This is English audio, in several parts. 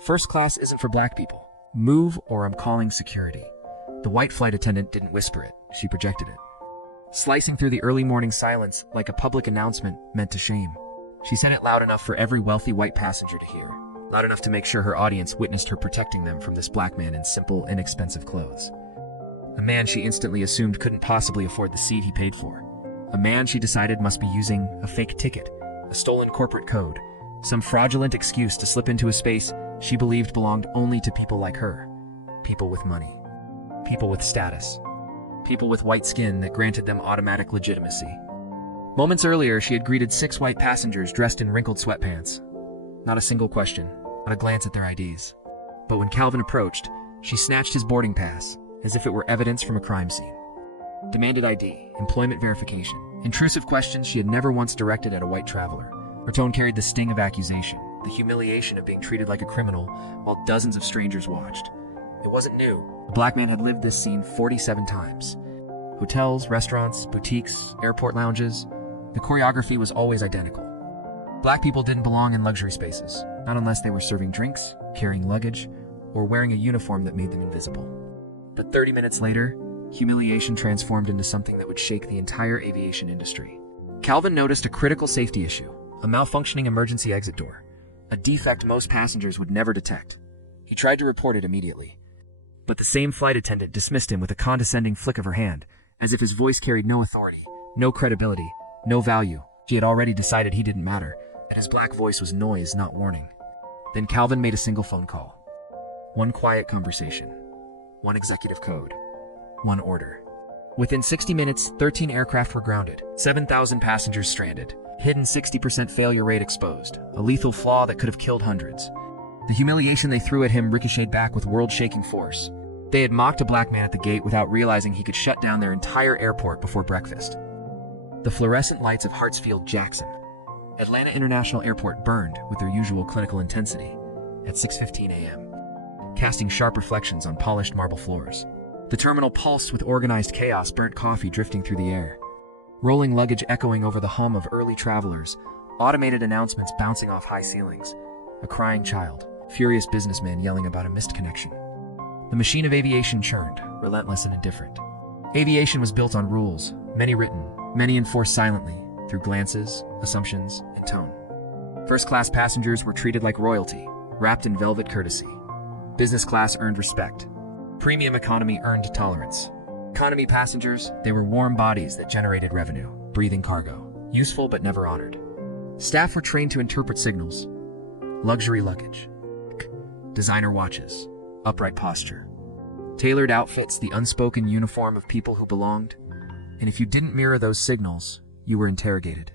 First class isn't for black people. Move or I'm calling security. The white flight attendant didn't whisper it, she projected it. Slicing through the early morning silence like a public announcement meant to shame. She said it loud enough for every wealthy white passenger to hear, loud enough to make sure her audience witnessed her protecting them from this black man in simple, inexpensive clothes. A man she instantly assumed couldn't possibly afford the seat he paid for. A man she decided must be using a fake ticket, a stolen corporate code, some fraudulent excuse to slip into a space she believed belonged only to people like her. People with money. People with status. People with white skin that granted them automatic legitimacy. Moments earlier, she had greeted 6 white passengers dressed in wrinkled sweatpants. Not a single question, not a glance at their IDs. But when Calvin approached, she snatched his boarding pass, as if it were evidence from a crime scene. Demanded ID, employment verification, intrusive questions she had never once directed at a white traveler. Her tone carried the sting of accusation, the humiliation of being treated like a criminal while dozens of strangers watched. It wasn't new. The black man had lived this scene 47 times. Hotels, restaurants, boutiques, airport lounges. The choreography was always identical. Black people didn't belong in luxury spaces, not unless they were serving drinks, carrying luggage, or wearing a uniform that made them invisible. But 30 minutes later, humiliation transformed into something that would shake the entire aviation industry. Calvin noticed a critical safety issue, a malfunctioning emergency exit door, a defect most passengers would never detect. He tried to report it immediately, but the same flight attendant dismissed him with a condescending flick of her hand, as if his voice carried no authority, no credibility, no value. She had already decided he didn't matter, and his black voice was noise, not warning. Then Calvin made a single phone call. One quiet conversation. One executive code. One order. Within 60 minutes, 13 aircraft were grounded, 7,000 passengers stranded, hidden 60% failure rate exposed, a lethal flaw that could have killed hundreds. The humiliation they threw at him ricocheted back with world-shaking force. They had mocked a black man at the gate without realizing he could shut down their entire airport before breakfast. The fluorescent lights of Hartsfield-Jackson, Atlanta International Airport burned with their usual clinical intensity at 6:15 a.m., casting sharp reflections on polished marble floors. The terminal pulsed with organized chaos, burnt coffee drifting through the air, rolling luggage echoing over the hum of early travelers, automated announcements bouncing off high ceilings, a crying child, furious businessman yelling about a missed connection. The machine of aviation churned, relentless and indifferent. Aviation was built on rules, many written, many enforced silently, through glances, assumptions, and tone. First-class passengers were treated like royalty, wrapped in velvet courtesy. Business class earned respect. Premium economy earned tolerance. Economy passengers, they were warm bodies that generated revenue, breathing cargo, useful but never honored. Staff were trained to interpret signals. Luxury luggage. Designer watches. Upright posture. Tailored outfits, the unspoken uniform of people who belonged. And if you didn't mirror those signals, you were interrogated.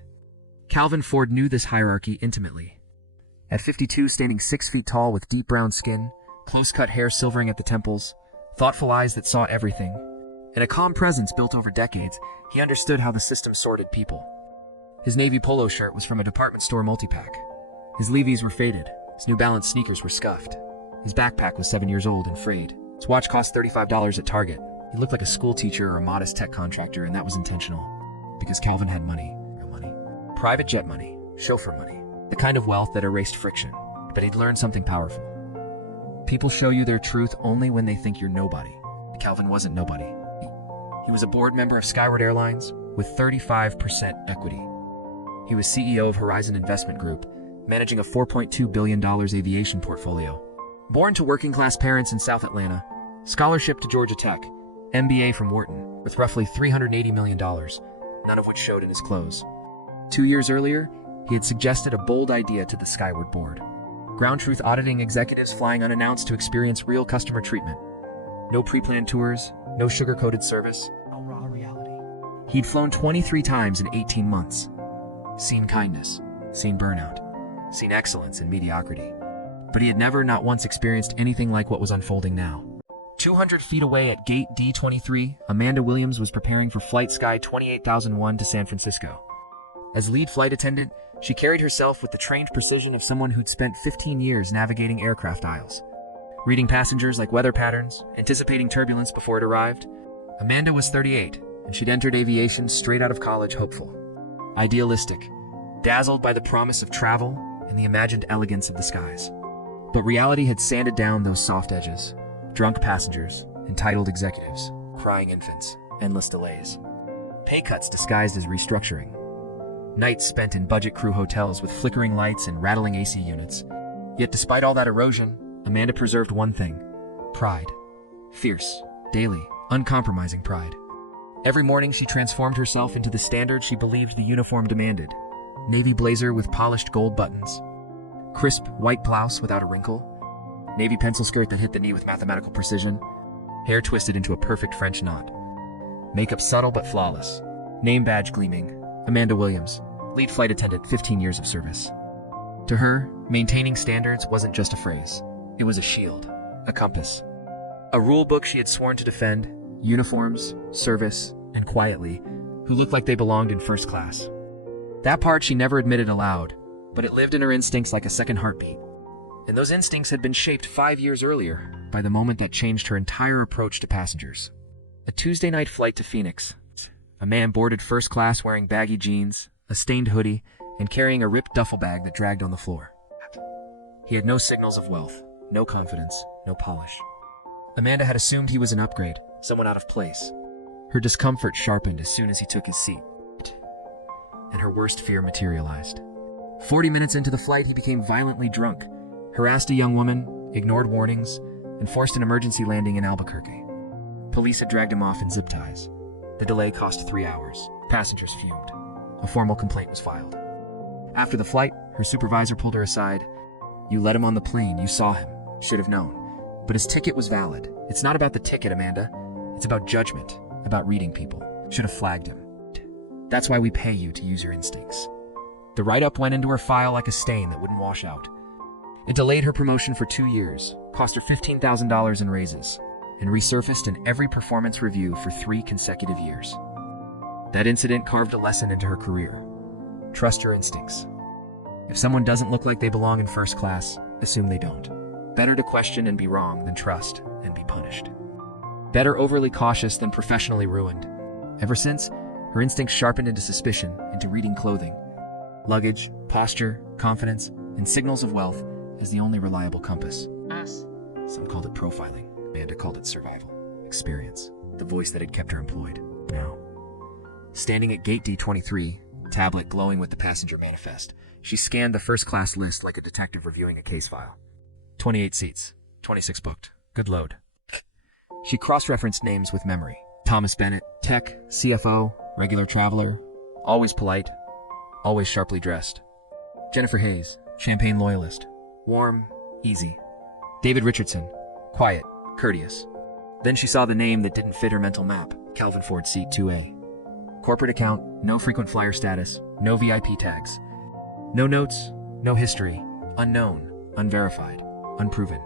Calvin Ford knew this hierarchy intimately. At 52, standing 6 feet tall with deep brown skin, close-cut hair silvering at the temples, thoughtful eyes that saw everything, and a calm presence built over decades, he understood how the system sorted people. His navy polo shirt was from a department store multipack. His Levi's were faded. His New Balance sneakers were scuffed. His backpack was 7 years old and frayed. His watch cost $35 at Target. He looked like a school teacher or a modest tech contractor, and that was intentional. Because Calvin had money. Real money. Private jet money. Chauffeur money. The kind of wealth that erased friction. But he'd learned something powerful. People show you their truth only when they think you're nobody. Calvin wasn't nobody. He was a board member of Skyward Airlines with 35% equity. He was CEO of Horizon Investment Group, managing a $4.2 billion aviation portfolio. Born to working-class parents in South Atlanta, scholarship to Georgia Tech, MBA from Wharton, with roughly $380 million, none of which showed in his clothes. 2 years earlier, he had suggested a bold idea to the Skyward board. Ground truth auditing executives flying unannounced to experience real customer treatment. No pre-planned tours, no sugar-coated service, no raw reality. He'd flown 23 times in 18 months. Seen kindness, seen burnout, seen excellence in mediocrity. But he had never, not once, experienced anything like what was unfolding now. 200 feet away at Gate D23, Amanda Williams was preparing for Flight Sky 28001 to San Francisco. As lead flight attendant, she carried herself with the trained precision of someone who'd spent 15 years navigating aircraft aisles. Reading passengers like weather patterns, anticipating turbulence before it arrived. Amanda was 38, and she'd entered aviation straight out of college hopeful. Idealistic, dazzled by the promise of travel and the imagined elegance of the skies. But reality had sanded down those soft edges. Drunk passengers, entitled executives, crying infants, endless delays. Pay cuts disguised as restructuring. Nights spent in budget crew hotels with flickering lights and rattling AC units. Yet despite all that erosion, Amanda preserved one thing: pride. Fierce, daily, uncompromising pride. Every morning she transformed herself into the standard she believed the uniform demanded. Navy blazer with polished gold buttons. Crisp white blouse without a wrinkle. Navy pencil skirt that hit the knee with mathematical precision. Hair twisted into a perfect French knot. Makeup subtle but flawless. Name badge gleaming. Amanda Williams, lead flight attendant, 15 years of service. To her, maintaining standards wasn't just a phrase. It was a shield, a compass. A rule book she had sworn to defend, uniforms, service, and quietly, who looked like they belonged in first class. That part she never admitted aloud, but it lived in her instincts like a second heartbeat. And those instincts had been shaped 5 years earlier by the moment that changed her entire approach to passengers. A Tuesday night flight to Phoenix. A man boarded first class wearing baggy jeans, a stained hoodie, and carrying a ripped duffel bag that dragged on the floor. He had no signals of wealth, no confidence, no polish. Amanda had assumed he was an upgrade, someone out of place. Her discomfort sharpened as soon as he took his seat, and her worst fear materialized. 40 minutes into the flight, he became violently drunk, harassed a young woman, ignored warnings, and forced an emergency landing in Albuquerque. Police had dragged him off in zip ties. The delay cost 3 hours. Passengers fumed. A formal complaint was filed. After the flight, her supervisor pulled her aside. "You let him on the plane. You saw him. Should have known. But his ticket was valid. It's not about the ticket, Amanda. It's about judgment, about reading people. Should have flagged him. That's why we pay you to use your instincts." The write-up went into her file like a stain that wouldn't wash out. It delayed her promotion for 2 years, cost her $15,000 in raises, and resurfaced in every performance review for 3 consecutive years. That incident carved a lesson into her career. Trust your instincts. If someone doesn't look like they belong in first class, assume they don't. Better to question and be wrong than trust and be punished. Better overly cautious than professionally ruined. Ever since, her instincts sharpened into suspicion, into reading clothing, luggage, posture, confidence, and signals of wealth as the only reliable compass. Some called it profiling. Amanda called it survival. Experience. The voice that had kept her employed. Now, standing at gate D23, tablet glowing with the passenger manifest, she scanned the first-class list like a detective reviewing a case file. 28 seats. 26 booked. Good load. She cross-referenced names with memory. Thomas Bennett, tech, CFO, regular traveler, always polite, always sharply dressed. Jennifer Hayes, champagne loyalist, warm, easy. David Richardson, quiet, courteous. Then she saw the name that didn't fit her mental map, Calvin Ford, seat 2A. Corporate account, no frequent flyer status, no VIP tags. No notes, no history, unknown, unverified, unproven.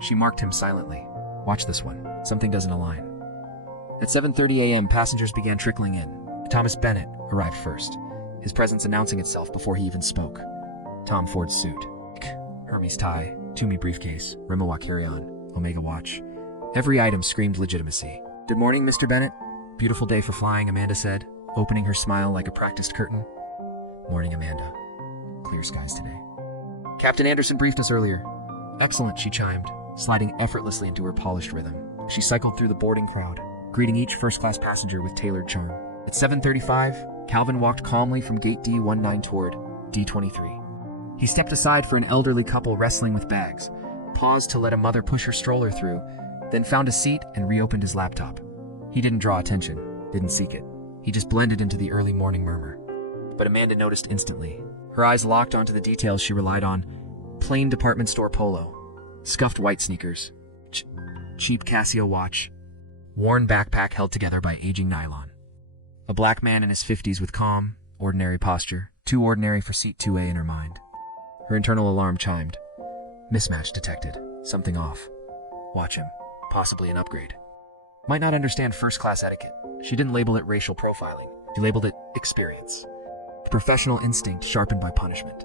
She marked him silently. Watch this one. Something doesn't align. At 7:30 a.m., passengers began trickling in. Thomas Bennett arrived first, his presence announcing itself before he even spoke. Tom Ford's suit, Hermes tie, Toomey briefcase, Rimawa carry-on, Omega watch. Every item screamed legitimacy. "Good morning, Mr. Bennett." "Beautiful day for flying," Amanda said, opening her smile like a practiced curtain. "Morning, Amanda. Clear skies today." "Captain Anderson briefed us earlier." "Excellent," she chimed, sliding effortlessly into her polished rhythm. She cycled through the boarding crowd, greeting each first-class passenger with tailored charm. At 7:35, Calvin walked calmly from gate D19 toward D23. He stepped aside for an elderly couple wrestling with bags, paused to let a mother push her stroller through, then found a seat and reopened his laptop. He didn't draw attention, didn't seek it. He just blended into the early morning murmur. But Amanda noticed instantly. Her eyes locked onto the details she relied on: plain department store polo, scuffed white sneakers, cheap Casio watch, worn backpack held together by aging nylon. A black man in his 50s with calm, ordinary posture, too ordinary for seat 2A in her mind. Her internal alarm chimed. Mismatch detected. Something off. Watch him. Possibly an upgrade. Might not understand first-class etiquette. She didn't label it racial profiling. She labeled it experience. Professional instinct sharpened by punishment.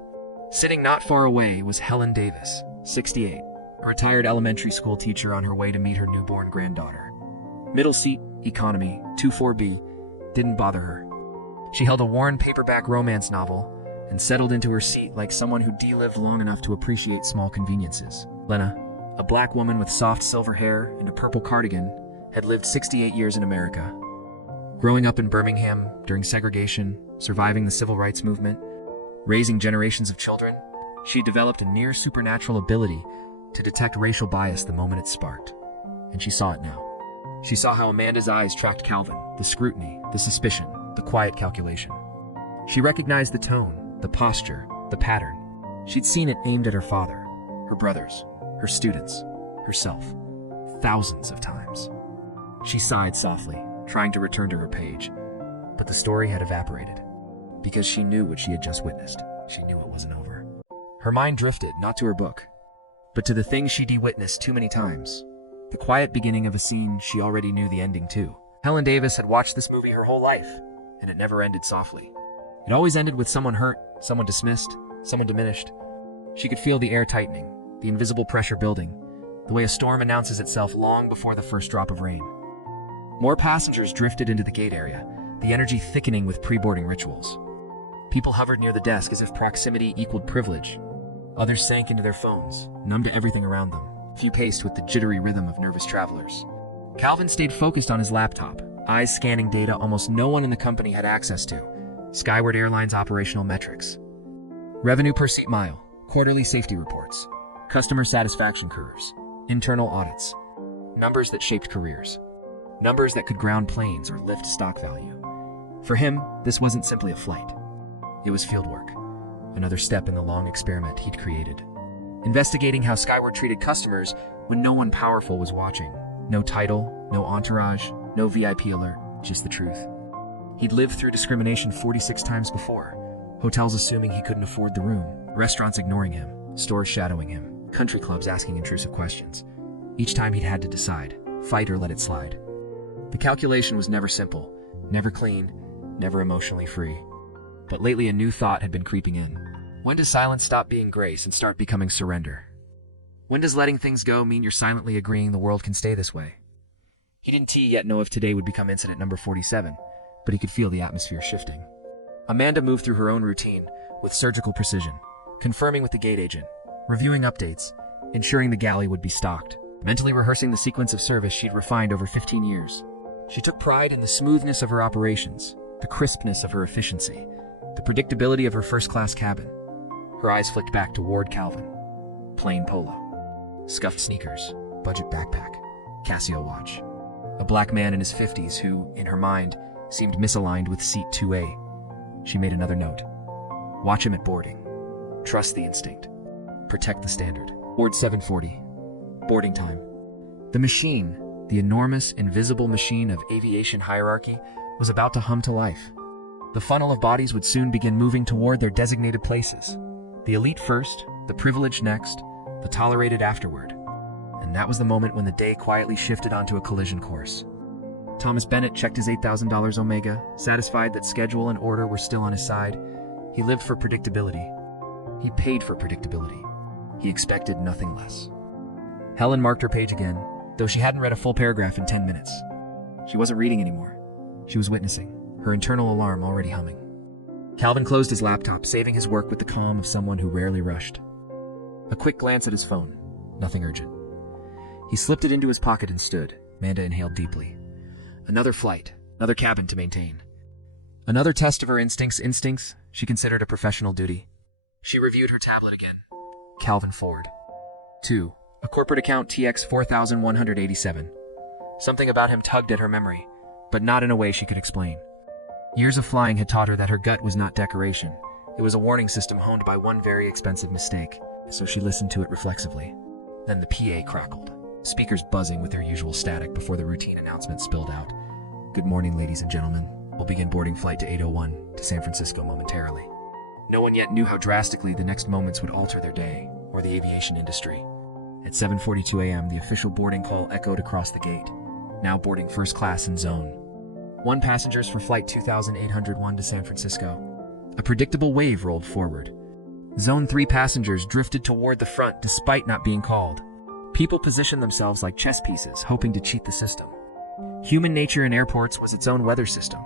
Sitting not far away was Helen Davis, 68, a retired elementary school teacher on her way to meet her newborn granddaughter. Middle seat, economy, 24B, didn't bother her. She held a worn paperback romance novel and settled into her seat like someone who de-lived long enough to appreciate small conveniences. Lena, a black woman with soft silver hair and a purple cardigan, had lived 68 years in America. Growing up in Birmingham during segregation, surviving the civil rights movement, raising generations of children, she developed a near supernatural ability to detect racial bias the moment it sparked. And she saw it now. She saw how Amanda's eyes tracked Calvin, the scrutiny, the suspicion, the quiet calculation. She recognized the tone, the posture, the pattern. She'd seen it aimed at her father, her brothers, her students, herself, thousands of times. She sighed softly, trying to return to her page, but the story had evaporated. Because she knew what she had just witnessed. She knew it wasn't over. Her mind drifted, not to her book, but to the things she'd witnessed too many times. The quiet beginning of a scene she already knew the ending to. Helen Davis had watched this movie her whole life, and it never ended softly. It always ended with someone hurt, someone dismissed, someone diminished. She could feel the air tightening, the invisible pressure building, the way a storm announces itself long before the first drop of rain. More passengers drifted into the gate area, the energy thickening with pre-boarding rituals. People hovered near the desk as if proximity equaled privilege. Others sank into their phones, numb to everything around them. Few paced with the jittery rhythm of nervous travelers. Calvin stayed focused on his laptop, eyes scanning data almost no one in the company had access to. Skyward Airlines operational metrics. Revenue per seat mile, quarterly safety reports, customer satisfaction curves, internal audits. Numbers that shaped careers. Numbers that could ground planes or lift stock value. For him, this wasn't simply a flight. It was fieldwork, another step in the long experiment he'd created. Investigating how Skyward treated customers when no one powerful was watching. No title, no entourage, no VIP alert, just the truth. He'd lived through discrimination 46 times before. Hotels assuming he couldn't afford the room, restaurants ignoring him, stores shadowing him, country clubs asking intrusive questions. Each time he'd had to decide, fight or let it slide. The calculation was never simple, never clean, never emotionally free. But lately a new thought had been creeping in. When does silence stop being grace and start becoming surrender? When does letting things go mean you're silently agreeing the world can stay this way? He didn't yet know if today would become incident number 47, but he could feel the atmosphere shifting. Amanda moved through her own routine with surgical precision, confirming with the gate agent, reviewing updates, ensuring the galley would be stocked, mentally rehearsing the sequence of service she'd refined over 15 years. She took pride in the smoothness of her operations, the crispness of her efficiency, the predictability of her first-class cabin. Her eyes flicked back to Ward Calvin. Plain polo, scuffed sneakers, budget backpack, Casio watch. A black man in his 50s who, in her mind, seemed misaligned with seat 2A. She made another note. Watch him at boarding. Trust the instinct. Protect the standard. Ward 740. Boarding time. The machine, the enormous, invisible machine of aviation hierarchy, was about to hum to life. The funnel of bodies would soon begin moving toward their designated places. The elite first, the privileged next, the tolerated afterward. And that was the moment when the day quietly shifted onto a collision course. Thomas Bennett checked his $8,000 Omega, satisfied that schedule and order were still on his side. He lived for predictability. He paid for predictability. He expected nothing less. Helen marked her page again, though she hadn't read a full paragraph in 10 minutes. She wasn't reading anymore. She was witnessing, her internal alarm already humming. Calvin closed his laptop, saving his work with the calm of someone who rarely rushed. A quick glance at his phone. Nothing urgent. He slipped it into his pocket and stood. Amanda inhaled deeply. Another flight, another cabin to maintain. Another test of her instincts she considered a professional duty. She reviewed her tablet again. Calvin Ford. 2. A corporate account TX 4187. Something about him tugged at her memory, but not in a way she could explain. Years of flying had taught her that her gut was not decoration. It was a warning system honed by one very expensive mistake, so she listened to it reflexively. Then the PA crackled, speakers buzzing with their usual static before the routine announcement spilled out. Good morning, ladies and gentlemen. We'll begin boarding flight to 801 to San Francisco momentarily. No one yet knew how drastically the next moments would alter their day or the aviation industry. At 7:42 a.m., the official boarding call echoed across the gate. Now boarding first class in zone 1 passengers for flight 2801 to San Francisco. A predictable wave rolled forward. Zone 3 passengers drifted toward the front despite not being called. People positioned themselves like chess pieces, hoping to cheat the system. Human nature in airports was its own weather system.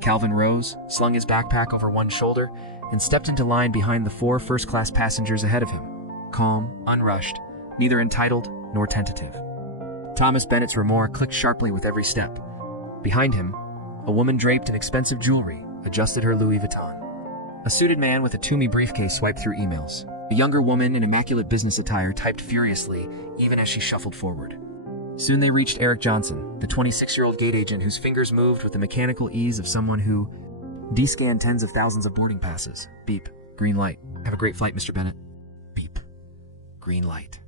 Calvin rose, slung his backpack over one shoulder, and stepped into line behind the 4 first-class passengers ahead of him. Calm, unrushed, neither entitled nor tentative. Thomas Bennett's remorse clicked sharply with every step. Behind him, a woman draped in expensive jewelry adjusted her Louis Vuitton. A suited man with a Toomey briefcase swiped through emails. A younger woman in immaculate business attire typed furiously, even as she shuffled forward. Soon they reached Eric Johnson, the 26-year-old gate agent whose fingers moved with the mechanical ease of someone who descanned tens of thousands of boarding passes. Beep. Green light. Have a great flight, Mr. Bennett. Beep. Green light.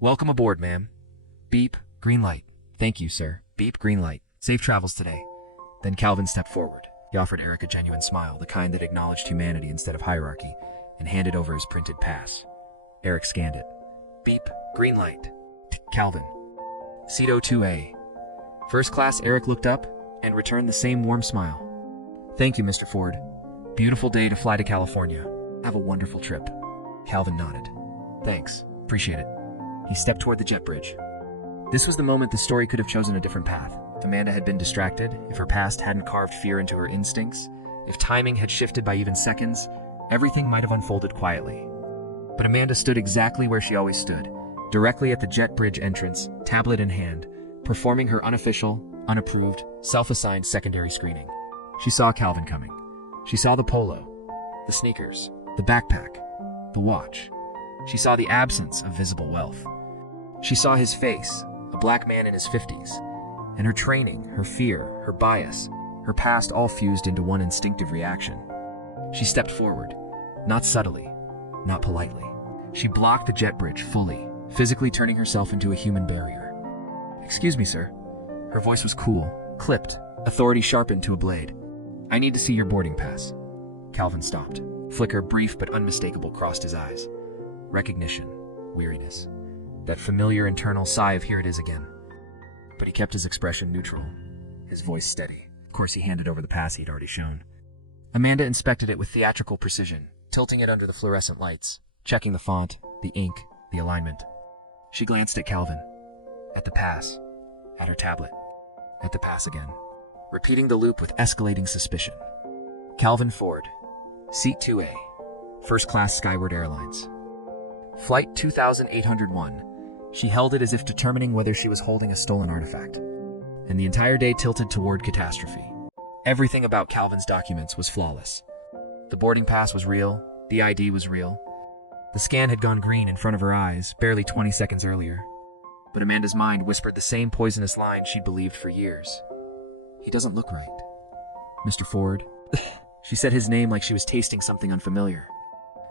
Welcome aboard, ma'am. Beep. Green light. Thank you, sir. Beep. Green light. Safe travels today. Then Calvin stepped forward. He offered Eric a genuine smile, the kind that acknowledged humanity instead of hierarchy, and handed over his printed pass. Eric scanned it. Beep. Green light. Calvin. Seat 02A. First class. Eric looked up and returned the same warm smile. Thank you, Mr. Ford. Beautiful day to fly to California. Have a wonderful trip. Calvin nodded. Thanks. Appreciate it. He stepped toward the jet bridge. This was the moment the story could have chosen a different path. If Amanda had been distracted, if her past hadn't carved fear into her instincts, if timing had shifted by even seconds, everything might have unfolded quietly. But Amanda stood exactly where she always stood, directly at the jet bridge entrance, tablet in hand, performing her unofficial, unapproved, self-assigned secondary screening. She saw Calvin coming. She saw the polo, the sneakers, the backpack, the watch. She saw the absence of visible wealth. She saw his face, a black man in his 50s, and her training, her fear, her bias, her past all fused into one instinctive reaction. She stepped forward, not subtly, not politely. She blocked the jet bridge fully, physically turning herself into a human barrier. Excuse me, sir. Her voice was cool, clipped, authority sharpened to a blade. I need to see your boarding pass. Calvin stopped. Flicker, brief but unmistakable, crossed his eyes. Recognition, weariness. That familiar internal sigh of here it is again. But he kept his expression neutral, his voice steady. Of course, he handed over the pass he'd already shown. Amanda inspected it with theatrical precision, tilting it under the fluorescent lights, checking the font, the ink, the alignment. She glanced at Calvin, at the pass, at her tablet, at the pass again, repeating the loop with escalating suspicion. Calvin Ford, Seat 2A, First Class Skyward Airlines. Flight 2801. She held it as if determining whether she was holding a stolen artifact. And the entire day tilted toward Catastrophe. Everything about Calvin's documents was flawless. The boarding pass was real, the ID was real. The scan had gone green in front of her eyes, barely 20 seconds earlier. But Amanda's mind whispered the same poisonous line she'd believed for years. He doesn't look right. Mr. Ford. She said his name like she was tasting something unfamiliar.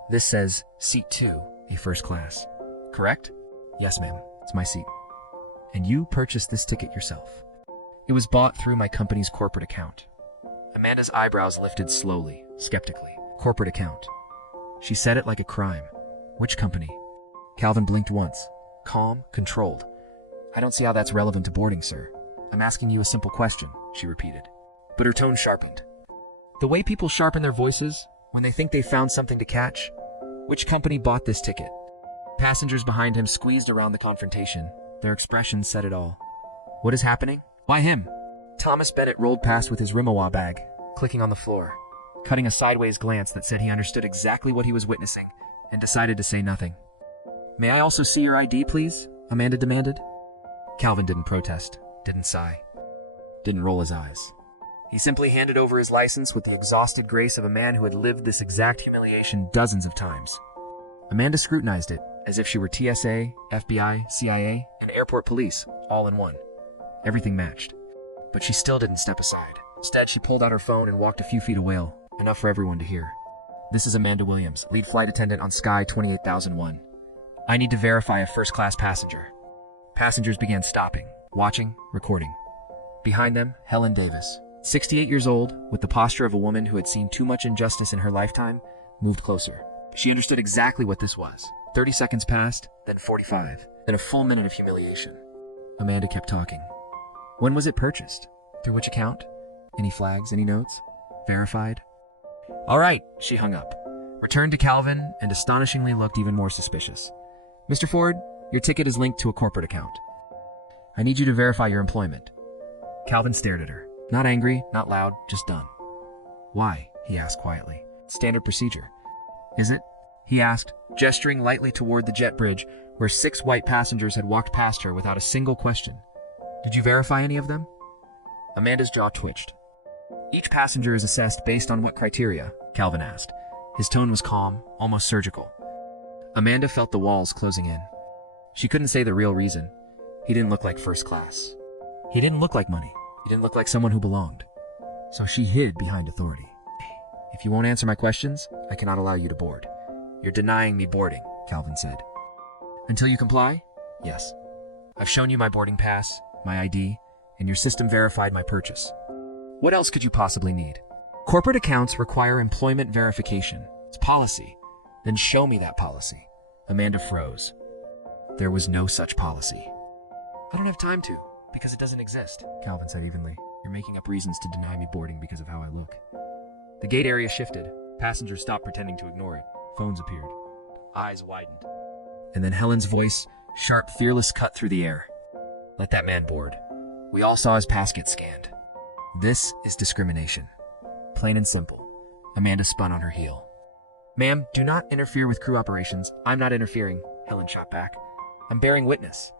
This says Seat 2, a first class. Correct? Yes, ma'am. It's my seat. And you purchased this ticket yourself. It was bought through my company's corporate account. Amanda's eyebrows lifted slowly, skeptically. Corporate account. She said it like a crime. Which company? Calvin blinked once. Calm, controlled. I don't see how that's relevant to boarding, sir. I'm asking you a simple question, she repeated. But her tone sharpened. The way people sharpen their voices when they think they found something to catch. Which company bought this ticket? Passengers behind him squeezed around the confrontation. Their expressions said it all. What is happening? Why him? Thomas Bennett rolled past with his Rimowa bag, clicking on the floor, cutting a sideways glance that said he understood exactly what he was witnessing and decided to say nothing. May I also see your ID, please? Amanda demanded. Calvin didn't protest, didn't sigh, didn't roll his eyes. He simply handed over his license with the exhausted grace of a man who had lived this exact humiliation dozens of times. Amanda scrutinized it as if she were TSA, FBI, CIA, and airport police, all in one. Everything matched. But she still didn't step aside. Instead, she pulled out her phone and walked a few feet away, enough for everyone to hear. This is Amanda Williams, lead flight attendant on Sky 28001. I need to verify a first-class passenger. Passengers began stopping, watching, recording. Behind them, Helen Davis, 68 years old, with the posture of a woman who had seen too much injustice in her lifetime, moved closer. She understood exactly what this was. 30 seconds passed, then 45, then a full minute of humiliation. Amanda kept talking. When was it purchased? Through which account? Any flags, any notes? Verified? All right, she hung up, returned to Calvin, and astonishingly looked even more suspicious. Mr. Ford, your ticket is linked to a corporate account. I need you to verify your employment. Calvin stared at her. Not angry, not loud, just done. Why? He asked quietly. Standard procedure. Is it? He asked, gesturing lightly toward the jet bridge, where 6 white passengers had walked past her without a single question. Did you verify any of them? Amanda's jaw twitched. Each passenger is assessed based on what criteria? Calvin asked. His tone was calm, almost surgical. Amanda felt the walls closing in. She couldn't say the real reason. He didn't look like first class. He didn't look like money. He didn't look like someone who belonged. So she hid behind authority. If you won't answer my questions, I cannot allow you to board. You're denying me boarding, Calvin said. Until you comply? Yes. I've shown you my boarding pass, my ID, and your system verified my purchase. What else could you possibly need? Corporate accounts require employment verification. It's policy. Then show me that policy. Amanda froze. There was no such policy. I don't have time to, because it doesn't exist, Calvin said evenly. You're making up reasons to deny me boarding because of how I look. The gate area shifted. Passengers stopped pretending to ignore it. Phones appeared. Eyes widened. And then Helen's voice, sharp, fearless, cut through the air. Let that man board. We all saw his pass get scanned. This is discrimination. Plain and simple. Amanda spun on her heel. Ma'am, do not interfere with crew operations. I'm not interfering, Helen shot back. I'm bearing witness.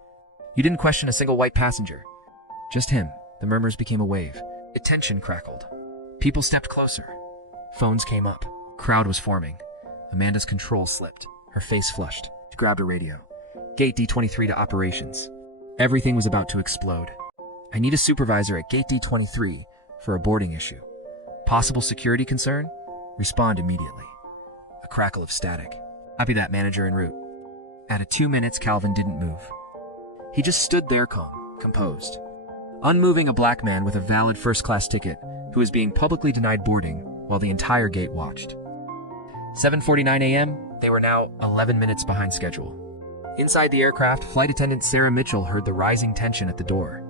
You didn't question a single white passenger. Just him. The murmurs became a wave. Attention crackled. People stepped closer. Phones came up. Crowd was forming. Amanda's control slipped. Her face flushed. She grabbed a radio. Gate D23 to operations. Everything was about to explode. I need a supervisor at Gate D23 for a boarding issue. Possible security concern? Respond immediately. A crackle of static. Copy that, manager en route. At 2 minutes, Calvin didn't move. He just stood there calm, composed. Unmoving, a black man with a valid first-class ticket who was being publicly denied boarding while the entire gate watched. 7:49 a.m., they were now 11 minutes behind schedule. Inside the aircraft, flight attendant Sarah Mitchell heard the rising tension at the door.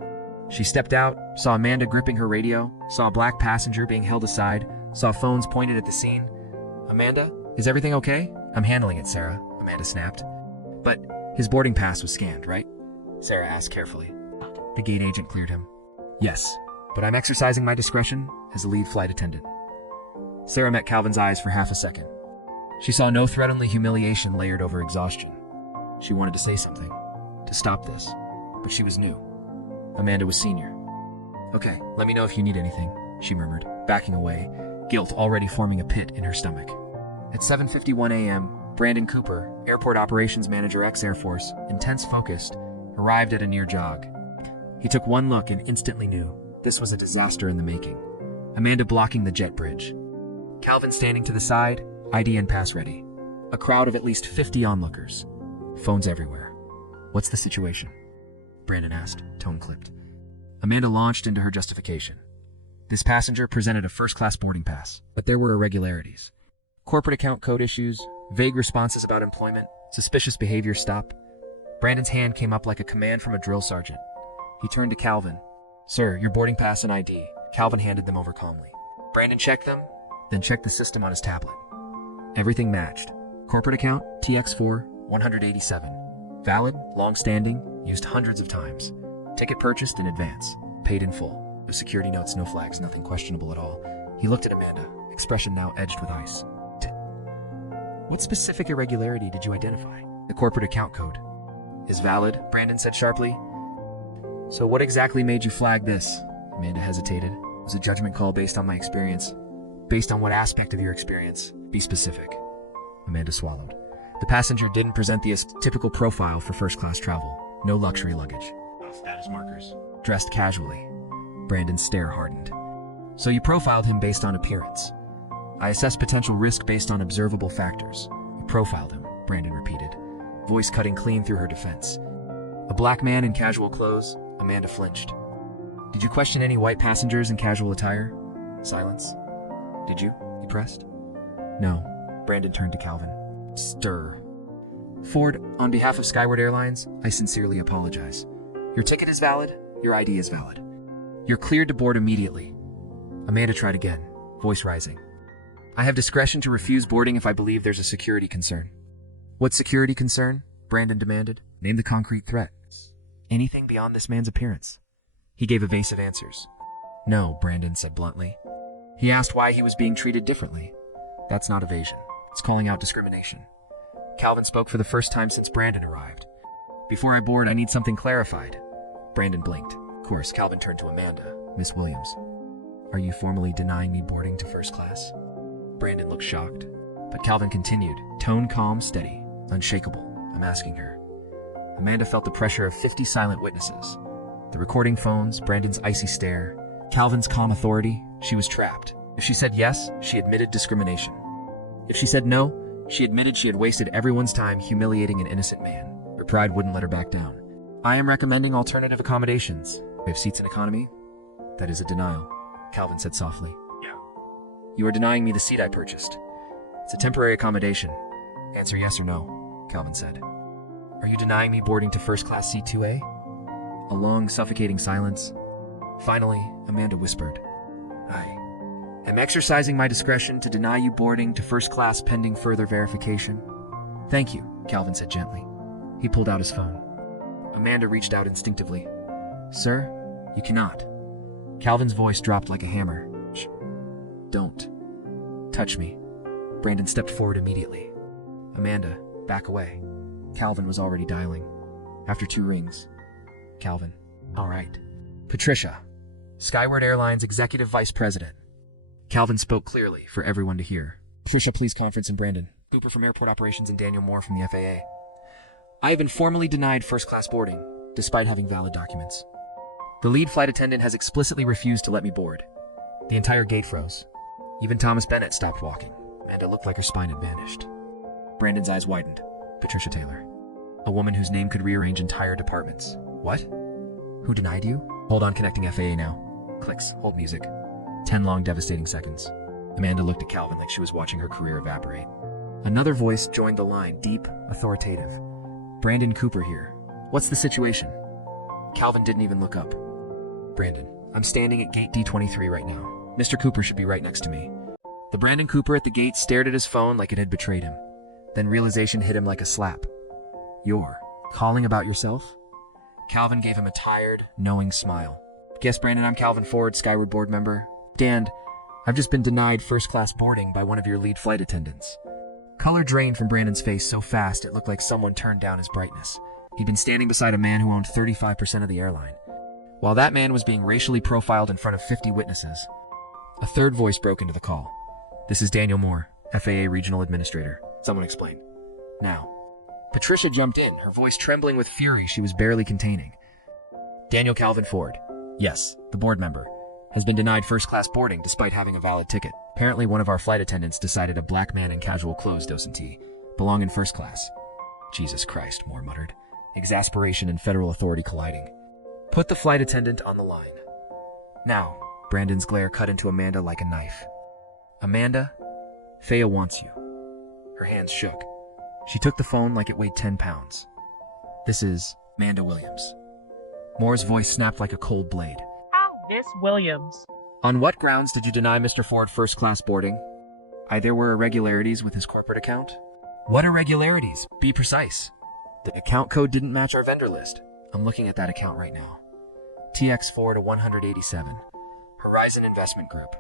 She stepped out, saw Amanda gripping her radio, saw a black passenger being held aside, saw phones pointed at the scene. Amanda, is everything okay? I'm handling it, Sarah, Amanda snapped. But his boarding pass was scanned, right? Sarah asked carefully. The gate agent cleared him. Yes, but I'm exercising my discretion as a lead flight attendant. Sarah met Calvin's eyes for half a second. She saw no threat, only humiliation layered over exhaustion. She wanted to say something, to stop this, but she was new. Amanda was senior. Okay, let me know if you need anything, she murmured, backing away, guilt already forming a pit in her stomach. At 7:51 a.m., Brandon Cooper, Airport Operations Manager ex-Air Force, intense focused, arrived at a near jog. He took one look and instantly knew this was a disaster in the making. Amanda blocking the jet bridge. Calvin standing to the side, ID and pass ready. A crowd of at least 50 onlookers. Phones everywhere. What's the situation? Brandon asked, tone clipped. Amanda launched into her justification. This passenger presented a first-class boarding pass, but there were irregularities. Corporate account code issues, vague responses about employment, suspicious behavior. Stop. Brandon's hand came up like a command from a drill sergeant. He turned to Calvin. Sir, your boarding pass and ID. Calvin handed them over calmly. Brandon checked them, then checked the system on his tablet. Everything matched. Corporate account, TX4, 187. Valid, long-standing, used hundreds of times. Ticket purchased in advance, paid in full. No security notes, no flags, nothing questionable at all. He looked at Amanda, expression now edged with ice. What specific irregularity did you identify? The corporate account code. Is valid, Brandon said sharply. So what exactly made you flag this? Amanda hesitated. It was a judgment call based on my experience. Based on what aspect of your experience? Be specific. Amanda swallowed. The passenger didn't present the typical profile for first-class travel. No luxury luggage. No status markers. Dressed casually. Brandon's stare hardened. So you profiled him based on appearance. I assessed potential risk based on observable factors. You profiled him, Brandon repeated, voice cutting clean through her defense. A black man in casual clothes, Amanda flinched. Did you question any white passengers in casual attire? Silence. Did you? He pressed. No. Brandon turned to Calvin. Stir. Ford, on behalf of Skyward Airlines, I sincerely apologize. Your ticket is valid. Your ID is valid. You're cleared to board immediately. Amanda tried again, voice rising. I have discretion to refuse boarding if I believe there's a security concern. What security concern? Brandon demanded. Name the concrete threat. Anything beyond this man's appearance. He gave evasive answers. No, Brandon said bluntly. He asked why he was being treated differently. That's not evasion. It's calling out discrimination. Calvin spoke for the first time since Brandon arrived. Before I board, I need something clarified. Brandon blinked. Of course, Calvin turned to Amanda. Miss Williams, are you formally denying me boarding to first class? Brandon looked shocked, but Calvin continued, tone calm, steady, unshakable. I'm asking her. Amanda felt the pressure of 50 silent witnesses. The recording phones, Brandon's icy stare, Calvin's calm authority. She was trapped. If she said yes, she admitted discrimination. If she said no, she admitted she had wasted everyone's time humiliating an innocent man. Her pride wouldn't let her back down. I am recommending alternative accommodations. We have seats in economy? That is a denial, Calvin said softly. Yeah. You are denying me the seat I purchased. It's a temporary accommodation. Answer yes or no, Calvin said. Are you denying me boarding to first class C2A? A long, suffocating silence. Finally, Amanda whispered, I am exercising my discretion to deny you boarding to first class pending further verification. Thank you, Calvin said gently. He pulled out his phone. Amanda reached out instinctively. Sir, you cannot. Calvin's voice dropped like a hammer. Shh. Don't touch me. Brandon stepped forward immediately. Amanda, back away. Calvin was already dialing. After 2 rings. Calvin. All right. Patricia, Skyward Airlines Executive Vice President. Calvin spoke clearly for everyone to hear. Patricia, please conference in Brandon. Cooper from Airport Operations and Daniel Moore from the FAA. I have been formally denied first-class boarding, despite having valid documents. The lead flight attendant has explicitly refused to let me board. The entire gate froze. Even Thomas Bennett stopped walking, and it looked like her spine had vanished. Brandon's eyes widened. Patricia Taylor. A woman whose name could rearrange entire departments. What? Who denied you? Hold on, connecting FAA now. Clicks. Hold music. 10 long, devastating seconds. Amanda looked at Calvin like she was watching her career evaporate. Another voice joined the line, deep, authoritative. Brandon Cooper here. What's the situation? Calvin didn't even look up. Brandon, I'm standing at gate D23 right now. Mr. Cooper should be right next to me. The Brandon Cooper at the gate stared at his phone like it had betrayed him. Then realization hit him like a slap. You're calling about yourself? Calvin gave him a tired, knowing smile. Yes, Brandon, I'm Calvin Ford, Skyward board member. Dan, I've just been denied first-class boarding by one of your lead flight attendants. Color drained from Brandon's face so fast it looked like someone turned down his brightness. He'd been standing beside a man who owned 35% of the airline. While that man was being racially profiled in front of 50 witnesses, a third voice broke into the call. This is Daniel Moore, FAA Regional Administrator. Someone explain. Now. Patricia jumped in, her voice trembling with fury she was barely containing. Daniel Calvin Ford. Yes, the board member. Has been denied first-class boarding despite having a valid ticket. Apparently one of our flight attendants decided a black man in casual clothes docentee belong in first class. Jesus Christ, Moore muttered. Exasperation and federal authority colliding. Put the flight attendant on the line. Now, Brandon's glare cut into Amanda like a knife. Amanda, Thea wants you. Her hands shook. She took the phone like it weighed 10 pounds. This is Amanda Williams. Moore's voice snapped like a cold blade. Miss Williams. On what grounds did you deny Mr. Ford first-class boarding? There were irregularities with his corporate account? What irregularities? Be precise. The account code didn't match our vendor list. I'm looking at that account right now. TX4 to 187. Horizon Investment Group.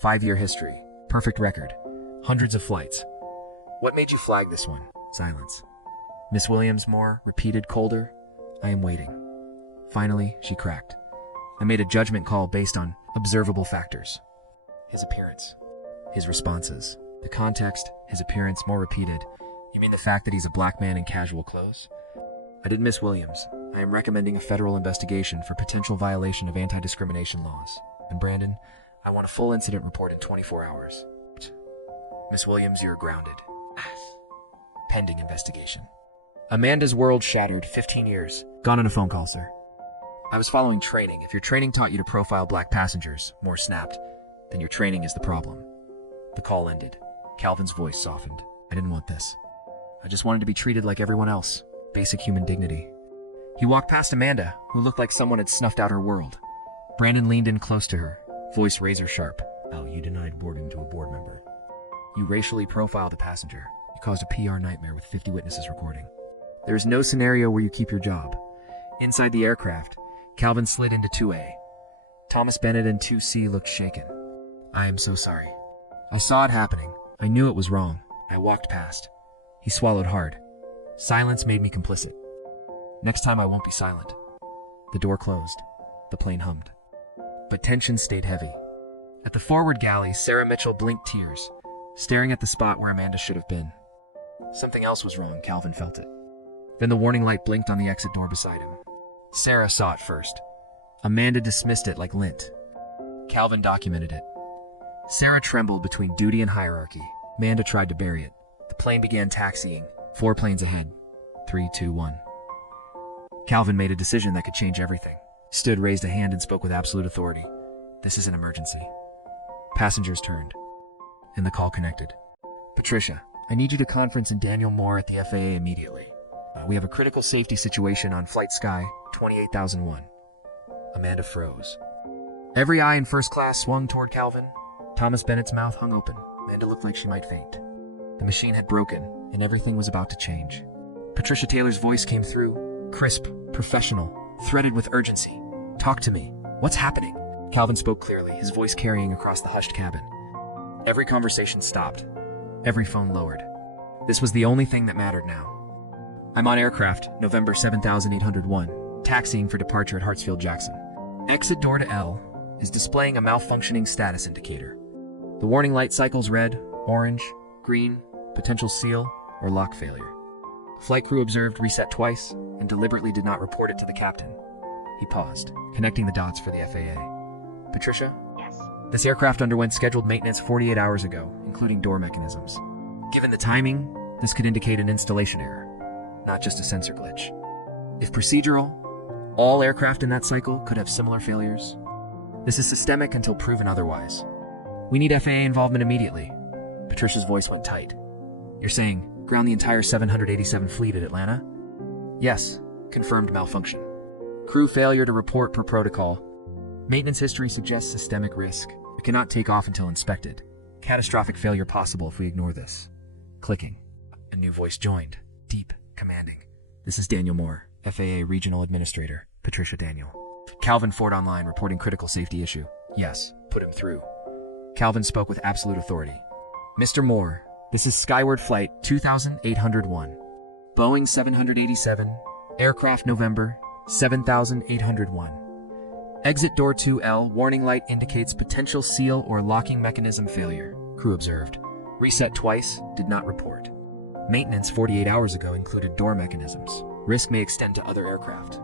5-year history. Perfect record. Hundreds of flights. What made you flag this one? Silence. Miss Williams, Moore repeated colder. I am waiting. Finally, she cracked. I made a judgment call based on observable factors. His appearance. His responses. The context, his appearance, Moore repeated. You mean the fact that he's a black man in casual clothes? I did Miss Williams. I am recommending a federal investigation for potential violation of anti-discrimination laws. And Brandon, I want a full incident report in 24 hours. Miss Williams, you're grounded. Pending investigation. Amanda's world shattered. 15 years. Gone on a phone call, sir. I was following training. If your training taught you to profile black passengers, Moore snapped, then your training is the problem. The call ended. Calvin's voice softened. I didn't want this. I just wanted to be treated like everyone else. Basic human dignity. He walked past Amanda, who looked like someone had snuffed out her world. Brandon leaned in close to her, voice razor sharp. Oh, you denied boarding to a board member. You racially profiled a passenger. You caused a PR nightmare with 50 witnesses recording. There is no scenario where you keep your job. Inside the aircraft, Calvin slid into 2A. Thomas Bennett and 2C looked shaken. I am so sorry. I saw it happening. I knew it was wrong. I walked past. He swallowed hard. Silence made me complicit. Next time I won't be silent. The door closed. The plane hummed. But tension stayed heavy. At the forward galley, Sarah Mitchell blinked tears, staring at the spot where Amanda should have been. Something else was wrong, Calvin felt it. Then the warning light blinked on the exit door beside him. Sarah saw it first. Amanda dismissed it like lint. Calvin documented it. Sarah trembled between duty and hierarchy. Amanda tried to bury it. The plane began taxiing. 4 planes ahead. 3, 2, 1. Calvin made a decision that could change everything. Stood, raised a hand, and spoke with absolute authority. This is an emergency. Passengers turned, and the call connected. Patricia, I need you to conference in Daniel Moore at the FAA immediately. We have a critical safety situation on Flight Sky 28001. Amanda froze. Every eye in first class swung toward Calvin. Thomas Bennett's mouth hung open. Amanda looked like she might faint. The machine had broken, and everything was about to change. Patricia Taylor's voice came through, crisp, professional, threaded with urgency. Talk to me. What's happening? Calvin spoke clearly, his voice carrying across the hushed cabin. Every conversation stopped. Every phone lowered. This was the only thing that mattered now. I'm on aircraft, November 7801, taxiing for departure at Hartsfield-Jackson. Exit door to L is displaying a malfunctioning status indicator. The warning light cycles red, orange, green, potential seal, or lock failure. Flight crew observed reset twice and deliberately did not report it to the captain. He paused, connecting the dots for the FAA. Patricia? Yes. This aircraft underwent scheduled maintenance 48 hours ago, including door mechanisms. Given the timing, this could indicate an installation error, not just a sensor glitch. If procedural, all aircraft in that cycle could have similar failures. This is systemic until proven otherwise. We need FAA involvement immediately. Patricia's voice went tight. You're saying ground the entire 787 fleet at Atlanta? Yes, confirmed malfunction. Crew failure to report per protocol. Maintenance history suggests systemic risk. It cannot take off until inspected. Catastrophic failure possible if we ignore this. Clicking. A new voice joined. Deep, commanding. This is Daniel Moore, FAA Regional Administrator, Patricia Daniel. Calvin Ford online reporting critical safety issue. Yes, put him through. Calvin spoke with absolute authority. Mr. Moore, this is Skyward Flight 2801. Boeing 787, aircraft November 7801. Exit door 2L, warning light indicates potential seal or locking mechanism failure. Crew observed. Reset twice, did not report. Maintenance 48 hours ago included door mechanisms. Risk may extend to other aircraft.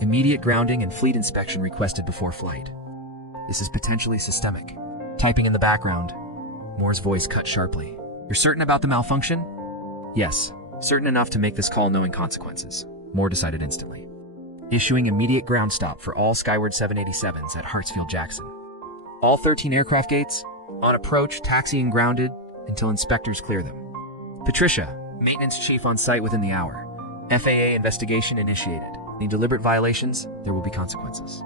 Immediate grounding and fleet inspection requested before flight. This is potentially systemic. Typing in the background, Moore's voice cut sharply. You're certain about the malfunction? Yes, certain enough to make this call knowing consequences. Moore decided instantly. Issuing immediate ground stop for all Skyward 787s at Hartsfield-Jackson. All 13 aircraft gates, on approach, taxiing grounded until inspectors clear them. Patricia, maintenance chief on site within the hour. FAA investigation initiated. Any deliberate violations, there will be consequences.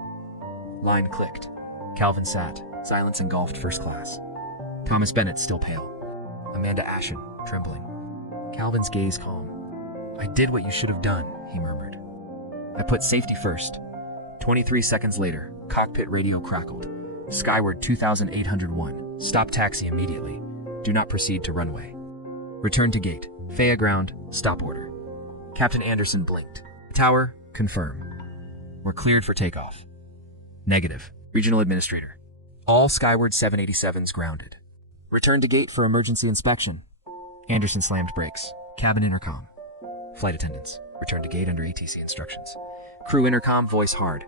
Line clicked. Calvin sat, silence engulfed first class. Thomas Bennett still pale. Amanda ashen, trembling. Calvin's gaze calm. I did what you should have done, he murmured. I put safety first. 23 seconds later, cockpit radio crackled. Skyward 2801. Stop taxi immediately. Do not proceed to runway. Return to gate. FAA ground. Stop order. Captain Anderson blinked. Tower, confirm. We're cleared for takeoff. Negative. Regional Administrator. All Skyward 787s grounded. Return to gate for emergency inspection. Anderson slammed brakes. Cabin intercom. Flight attendants. Return to gate under ATC instructions. Crew intercom, voice hard.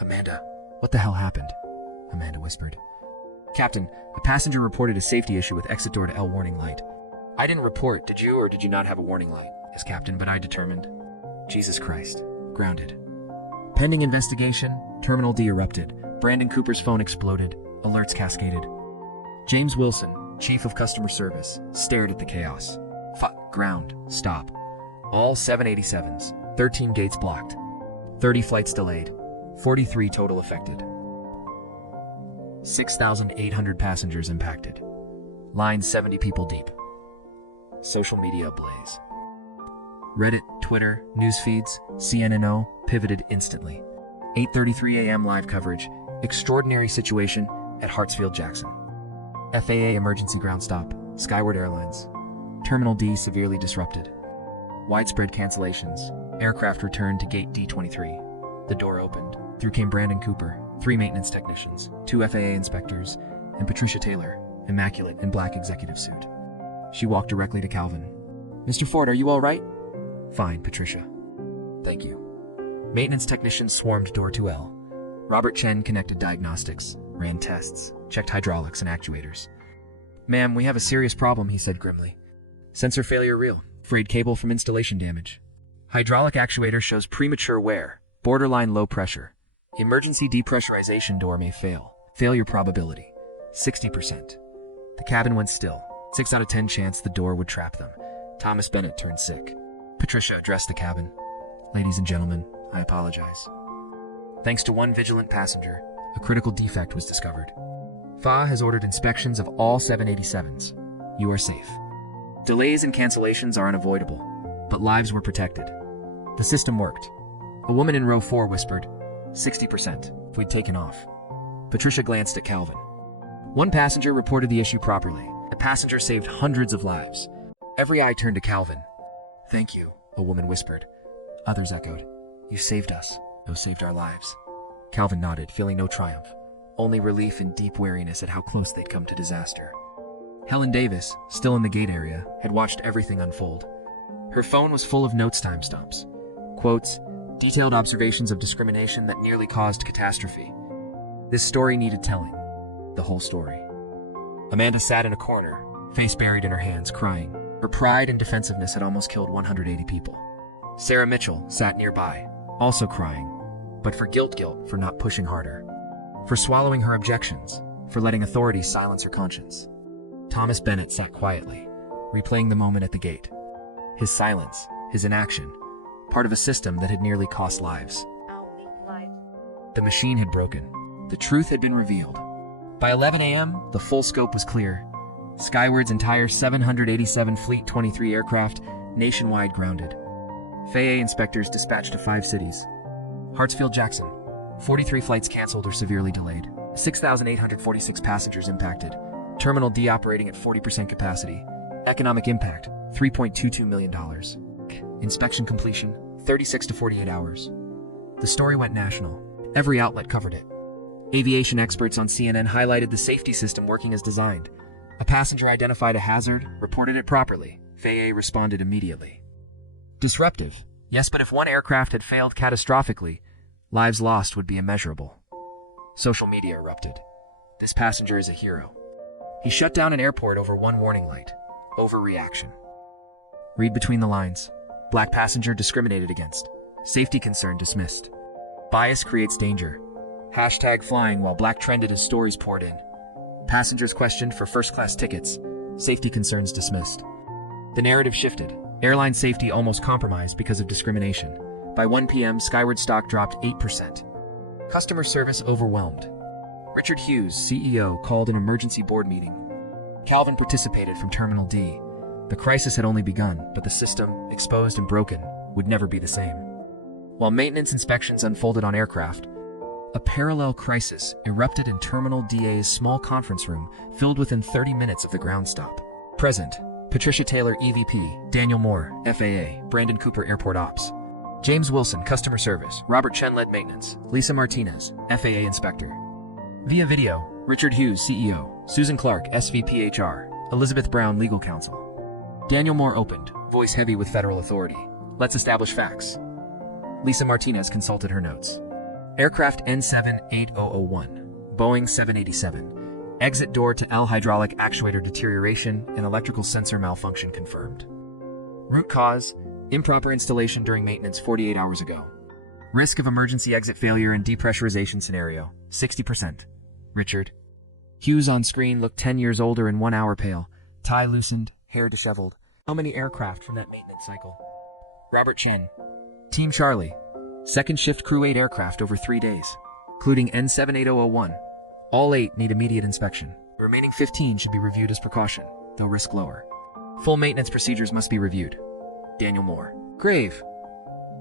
Amanda, what the hell happened? Amanda whispered. Captain, a passenger reported a safety issue with exit door to L warning light. I didn't report, did you, or did you not have a warning light? Yes, Captain, but I determined. Jesus Christ. Grounded. Pending investigation, Terminal D erupted. Brandon Cooper's phone exploded. Alerts cascaded. James Wilson, Chief of Customer Service, stared at the chaos. Ground. Stop. All 787s. 13 gates blocked. 30 flights delayed. 43 total affected. 6,800 passengers impacted. Line 70 people deep. Social media ablaze. Reddit, Twitter, news feeds, CNNO pivoted instantly. 8:33 a.m. live coverage. Extraordinary situation at Hartsfield-Jackson. FAA emergency ground stop. Skyward Airlines. Terminal D severely disrupted. Widespread cancellations. Aircraft returned to gate D23. The door opened. Through came Brandon Cooper, 3 maintenance technicians, 2 FAA inspectors, and Patricia Taylor, immaculate in black executive suit. She walked directly to Calvin. "Mr. Ford, are you all right?" "Fine, Patricia. Thank you." Maintenance technicians swarmed door 2L. Robert Chen connected diagnostics, ran tests, checked hydraulics and actuators. "Ma'am, we have a serious problem," he said grimly. "Sensor failure real. Frayed cable from installation damage. Hydraulic actuator shows premature wear, borderline low pressure. Emergency depressurization door may fail. Failure probability, 60%. The cabin went still. 6 out of 10 chance the door would trap them. Thomas Bennett turned sick. Patricia addressed the cabin. "Ladies and gentlemen, I apologize. Thanks to one vigilant passenger, a critical defect was discovered. FAA has ordered inspections of all 787s. You are safe. Delays and cancellations are unavoidable, but lives were protected. The system worked." A woman in row 4 whispered, 60% if we'd taken off. Patricia glanced at Calvin. One passenger reported the issue properly. The passenger saved hundreds of lives. Every eye turned to Calvin. "Thank you," a woman whispered. Others echoed, "You saved us. You saved our lives." Calvin nodded, feeling no triumph, only relief and deep weariness at how close they'd come to disaster. Helen Davis, still in the gate area, had watched everything unfold. Her phone was full of notes timestamps. Quotes, detailed observations of discrimination that nearly caused catastrophe. This story needed telling. The whole story. Amanda sat in a corner, face buried in her hands, crying. Her pride and defensiveness had almost killed 180 people. Sarah Mitchell sat nearby, also crying, but for guilt for not pushing harder, for swallowing her objections, for letting authorities silence her conscience. Thomas Bennett sat quietly, replaying the moment at the gate. His silence, his inaction, part of a system that had nearly cost lives. The machine had broken. The truth had been revealed. By 11 a.m., the full scope was clear. Skyward's entire 787 Fleet 23 aircraft nationwide grounded. FAA inspectors dispatched to 5 cities. Hartsfield-Jackson, 43 flights canceled or severely delayed. 6,846 passengers impacted. Terminal D operating at 40% capacity. Economic impact, $3.22 million. Inspection completion, 36 to 48 hours. The story went national. Every outlet covered it. Aviation experts on CNN highlighted the safety system working as designed. A passenger identified a hazard, reported it properly. FAA responded immediately. Disruptive, yes, but if one aircraft had failed catastrophically, lives lost would be immeasurable. Social media erupted. This passenger is a hero. He shut down an airport over one warning light. Overreaction. Read between the lines. Black passenger discriminated against. Safety concern dismissed. Bias creates danger. Hashtag flying while black trended as stories poured in. Passengers questioned for first-class tickets. Safety concerns dismissed. The narrative shifted. Airline safety almost compromised because of discrimination. By 1 p.m., Skyward stock dropped 8%. Customer service overwhelmed. Richard Hughes, CEO, called an emergency board meeting. Calvin participated from Terminal D. The crisis had only begun, but the system, exposed and broken, would never be the same. While maintenance inspections unfolded on aircraft, a parallel crisis erupted in Terminal DA's small conference room filled within 30 minutes of the ground stop. Present, Patricia Taylor, EVP, Daniel Moore, FAA, Brandon Cooper, Airport Ops, James Wilson, Customer Service, Robert Chen, led Maintenance, Lisa Martinez, FAA Inspector. Via video, Richard Hughes, CEO, Susan Clark, SVP HR, Elizabeth Brown, Legal Counsel. Daniel Moore opened, voice heavy with federal authority. Let's establish facts. Lisa Martinez consulted her notes. Aircraft N78001, Boeing 787. Exit door to L hydraulic actuator deterioration and electrical sensor malfunction confirmed. Root cause, improper installation during maintenance 48 hours ago. Risk of emergency exit failure and depressurization scenario, 60%. Richard. Hughes on screen looked 10 years older and 1 hour pale, tie loosened, hair disheveled. How many aircraft from that maintenance cycle? Robert Chen. Team Charlie. Second shift crew 8 aircraft over 3 days, including N78001. All 8 need immediate inspection. The remaining 15 should be reviewed as precaution, though risk lower. Full maintenance procedures must be reviewed. Daniel Moore. Grave.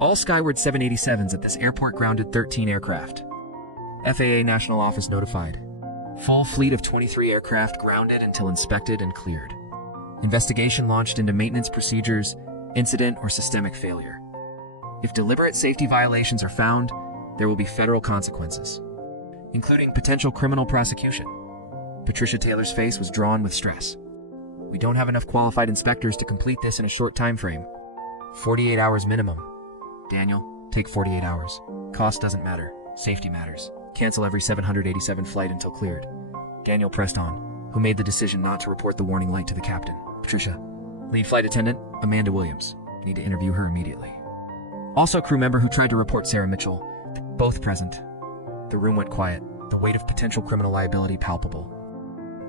All Skyward 787s at this airport grounded 13 aircraft. FAA National Office notified. Full fleet of 23 aircraft grounded until inspected and cleared. Investigation launched into maintenance procedures, incident, or systemic failure. If deliberate safety violations are found, there will be federal consequences, including potential criminal prosecution. Patricia Taylor's face was drawn with stress. We don't have enough qualified inspectors to complete this in a short time frame. 48 hours minimum. Daniel, take 48 hours. Cost doesn't matter. Safety matters. Cancel every 787 flight until cleared. Daniel pressed on, who made the decision not to report the warning light to the captain. Patricia, lead flight attendant, Amanda Williams. Need to interview her immediately. Also crew member who tried to report Sarah Mitchell. Both present. The room went quiet, the weight of potential criminal liability palpable.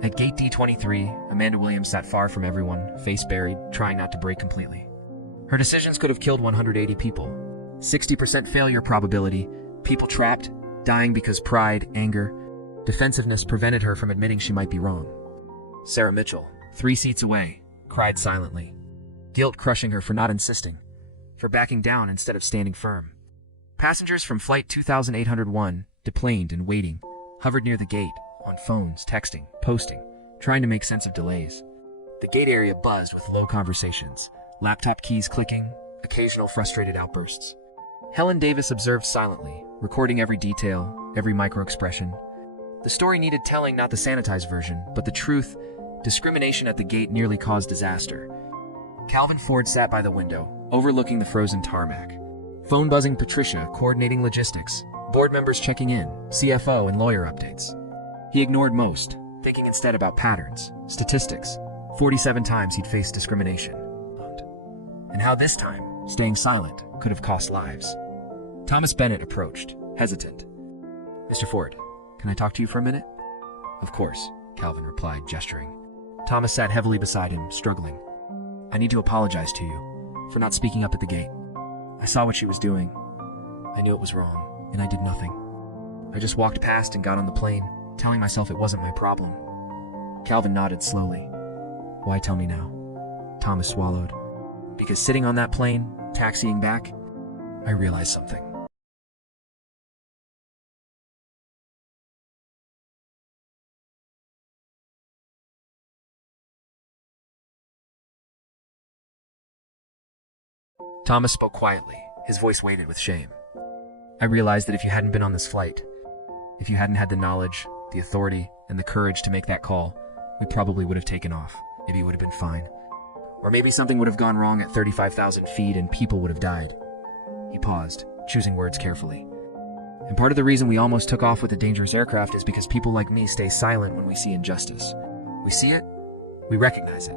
At gate D23, Amanda Williams sat far from everyone, face buried, trying not to break completely. Her decisions could have killed 180 people. 60% failure probability, people trapped, dying because pride, anger, defensiveness prevented her from admitting she might be wrong. Sarah Mitchell, 3 seats away, cried silently, guilt crushing her for not insisting, for backing down instead of standing firm. Passengers from Flight 2801, deplaned and waiting, hovered near the gate, on phones, texting, posting, trying to make sense of delays. The gate area buzzed with low conversations, laptop keys clicking, occasional frustrated outbursts. Helen Davis observed silently, recording every detail, every micro-expression. The story needed telling, not the sanitized version, but the truth. Discrimination at the gate nearly caused disaster. Calvin Ford sat by the window, overlooking the frozen tarmac. Phone buzzing Patricia, coordinating logistics, board members checking in, CFO and lawyer updates. He ignored most, thinking instead about patterns, statistics, 47 times he'd faced discrimination. And how this time, staying silent, could have cost lives. Thomas Bennett approached, hesitant. Mr. Ford, can I talk to you for a minute? Of course, Calvin replied, gesturing. Thomas sat heavily beside him, struggling. I need to apologize to you for not speaking up at the gate. I saw what she was doing. I knew it was wrong, and I did nothing. I just walked past and got on the plane, telling myself it wasn't my problem. Calvin nodded slowly. Why tell me now? Thomas swallowed. Because sitting on that plane, taxiing back, I realized something. Thomas spoke quietly, his voice weighted with shame. I realized that if you hadn't been on this flight, if you hadn't had the knowledge, the authority, and the courage to make that call, we probably would have taken off. Maybe it would have been fine. Or maybe something would have gone wrong at 35,000 feet and people would have died. He paused, choosing words carefully. And part of the reason we almost took off with a dangerous aircraft is because people like me stay silent when we see injustice. We see it, we recognize it.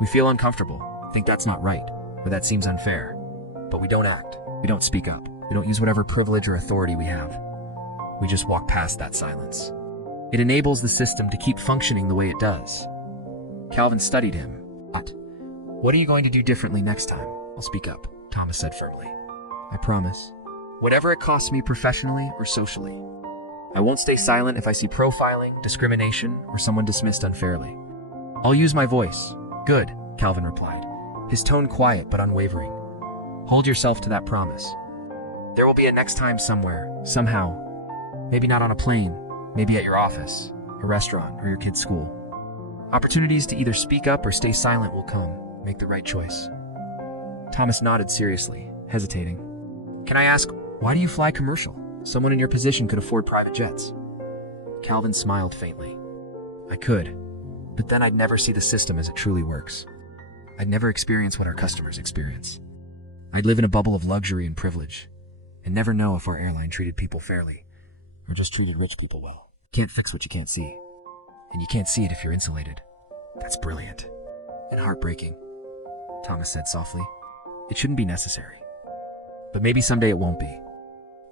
We feel uncomfortable, think that's not right, or that seems unfair. But we don't act, we don't speak up, we don't use whatever privilege or authority we have. We just walk past that silence. It enables the system to keep functioning the way it does. Calvin studied him. What are you going to do differently next time? I'll speak up, Thomas said firmly. I promise. Whatever it costs me professionally or socially. I won't stay silent if I see profiling, discrimination, or someone dismissed unfairly. I'll use my voice. Good, Calvin replied, his tone quiet but unwavering. Hold yourself to that promise. There will be a next time somewhere, somehow. Maybe not on a plane, maybe at your office, a restaurant, or your kid's school. Opportunities to either speak up or stay silent will come. Make the right choice. Thomas nodded seriously, hesitating. Can I ask, why do you fly commercial? Someone in your position could afford private jets. Calvin smiled faintly. I could, but then I'd never see the system as it truly works. I'd never experience what our customers experience. I'd live in a bubble of luxury and privilege, and never know if our airline treated people fairly, or just treated rich people well. Can't fix what you can't see, and you can't see it if you're insulated. That's brilliant. And heartbreaking, Thomas said softly. It shouldn't be necessary. But maybe someday it won't be.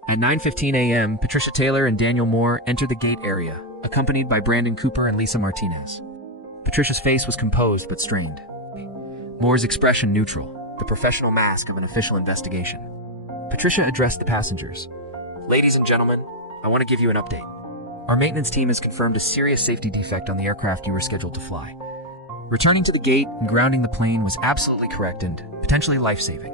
At 9:15 a.m., Patricia Taylor and Daniel Moore entered the gate area, accompanied by Brandon Cooper and Lisa Martinez. Patricia's face was composed but strained. Moore's expression neutral, the professional mask of an official investigation. Patricia addressed the passengers. Ladies and gentlemen, I want to give you an update. Our maintenance team has confirmed a serious safety defect on the aircraft you were scheduled to fly. Returning to the gate and grounding the plane was absolutely correct and potentially life-saving.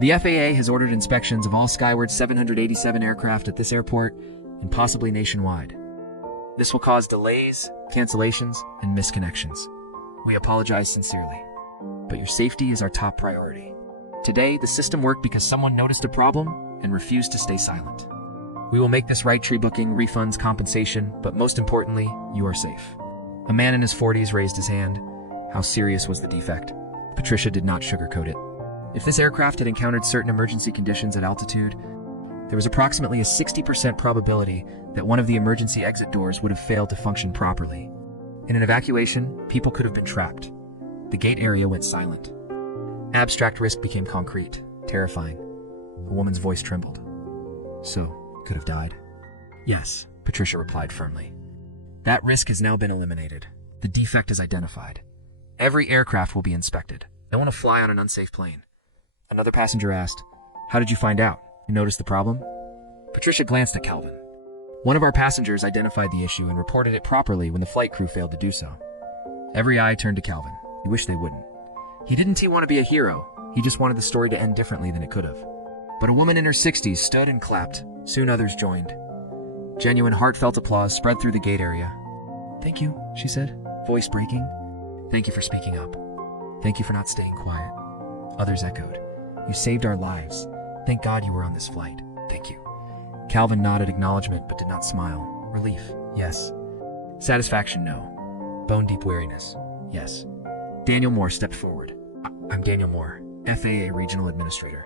The FAA has ordered inspections of all Skyward 787 aircraft at this airport and possibly nationwide. This will cause delays, cancellations, and misconnections. We apologize sincerely. but your safety is our top priority. Today, the system worked because someone noticed a problem and refused to stay silent. We will make this right: tree booking, refunds, compensation, but most importantly, you are safe. A man in his 40s raised his hand. How serious was the defect? Patricia did not sugarcoat it. If this aircraft had encountered certain emergency conditions at altitude, there was approximately a 60% probability that one of the emergency exit doors would have failed to function properly. In an evacuation, people could have been trapped. The gate area went silent. Abstract risk became concrete, terrifying. A woman's voice trembled. So, could have died? Yes, Patricia replied firmly. That risk has now been eliminated. The defect is identified. Every aircraft will be inspected. I want to fly on an unsafe plane. Another passenger asked, "How did you find out? You noticed the problem?" Patricia glanced at Calvin. One of our passengers identified the issue and reported it properly when the flight crew failed to do so. Every eye turned to Calvin. He wished they wouldn't. He didn't want to be a hero. He just wanted the story to end differently than it could have. But a woman in her 60s stood and clapped. Soon others joined. Genuine, heartfelt applause spread through the gate area. "Thank you," she said, voice breaking. "Thank you for speaking up. Thank you for not staying quiet." Others echoed. "You saved our lives. Thank God you were on this flight. Thank you." Calvin nodded acknowledgement but did not smile. Relief, yes. Satisfaction, no. Bone-deep weariness, yes. Daniel Moore stepped forward. "I'm Daniel Moore, FAA Regional Administrator.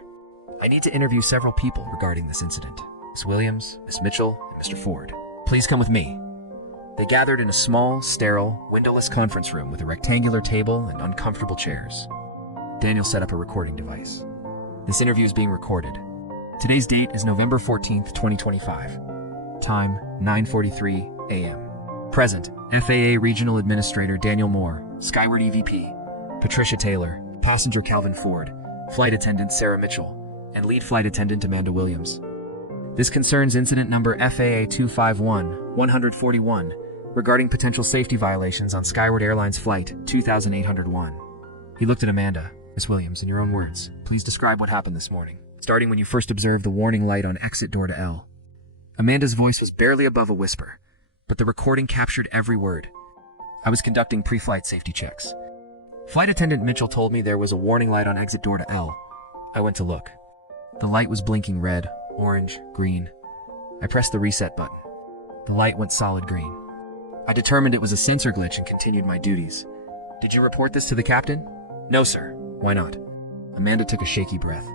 I need to interview several people regarding this incident. Miss Williams, Miss Mitchell, and Mr. Ford. Please come with me." They gathered in a small, sterile, windowless conference room with a rectangular table and uncomfortable chairs. Daniel set up a recording device. "This interview is being recorded. Today's date is November 14th, 2025. Time, 9:43 a.m. Present, FAA Regional Administrator Daniel Moore, Skyward EVP, Patricia Taylor, Passenger Calvin Ford, Flight Attendant Sarah Mitchell, and Lead Flight Attendant Amanda Williams. This concerns incident number FAA 251-141 regarding potential safety violations on Skyward Airlines Flight 2801. He looked at Amanda. "Miss Williams, in your own words, please describe what happened this morning, starting when you first observed the warning light on exit door to L." Amanda's voice was barely above a whisper, but the recording captured every word. "I was conducting pre-flight safety checks. Flight Attendant Mitchell told me there was a warning light on exit door to L. I went to look. The light was blinking red, orange, green. I pressed the reset button. The light went solid green. I determined it was a sensor glitch and continued my duties. Did you report this to the captain?" "No, sir." "Why not?" Amanda took a shaky breath.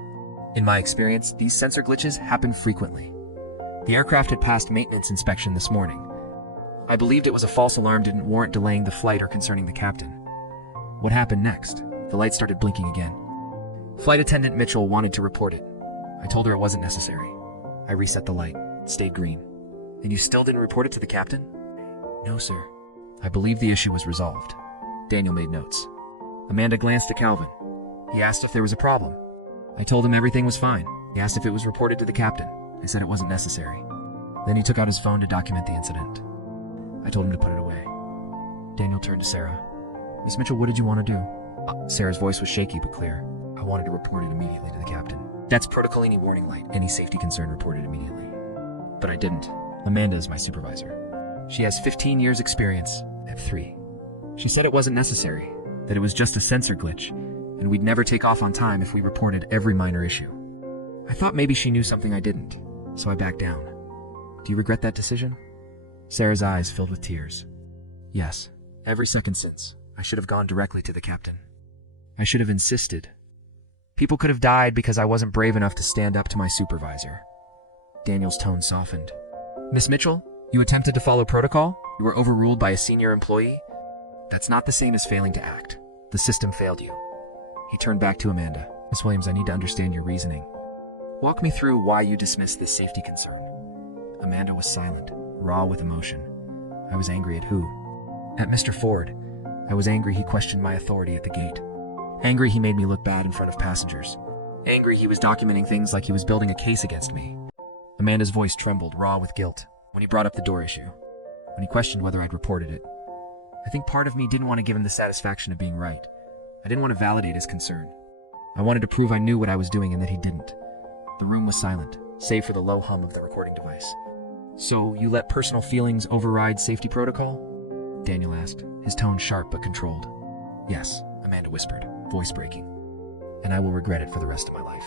"In my experience, these sensor glitches happen frequently. The aircraft had passed maintenance inspection this morning. I believed it was a false alarm didn't warrant delaying the flight or concerning the captain." "What happened next?" The light started blinking again. "Flight Attendant Mitchell wanted to report it. I told her it wasn't necessary. I reset the light. It stayed green." "And you still didn't report it to the captain?" "No, sir." "I believe the issue was resolved." Daniel made notes. Amanda glanced at Calvin. "He asked if there was a problem. I told him everything was fine. He asked if it was reported to the captain. I said it wasn't necessary. Then he took out his phone to document the incident. I told him to put it away." Daniel turned to Sarah. "Miss Mitchell, what did you want to do?" Sarah's voice was shaky but clear. "I wanted to report it immediately to the captain. That's Protocolini warning light. Any safety concern reported immediately." "But I didn't. Amanda is my supervisor. She has 15 years experience at 3. She said it wasn't necessary, that it was just a sensor glitch, and we'd never take off on time if we reported every minor issue. I thought maybe she knew something I didn't, so I backed down. Do you regret that decision?" Sarah's eyes filled with tears. "Yes, every second since. I should have gone directly to the captain. I should have insisted. People could have died because I wasn't brave enough to stand up to my supervisor." Daniel's tone softened. "Miss Mitchell, you attempted to follow protocol? You were overruled by a senior employee? That's not the same as failing to act. The system failed you." He turned back to Amanda. "Miss Williams, I need to understand your reasoning. Walk me through why you dismissed this safety concern." Amanda was silent, raw with emotion. "I was angry at who?" "At Mr. Ford. I was angry he questioned my authority at the gate. Angry he made me look bad in front of passengers. Angry he was documenting things like he was building a case against me." Amanda's voice trembled, raw with guilt, when he brought up the door issue, when he questioned whether I'd reported it. I think part of me didn't want to give him the satisfaction of being right. I didn't want to validate his concern. I wanted to prove I knew what I was doing and that he didn't. The room was silent, save for the low hum of the recording device. "So you let personal feelings override safety protocol?" Daniel asked, his tone sharp but controlled. "Yes," Amanda whispered. voice breaking, and I will regret it for the rest of my life.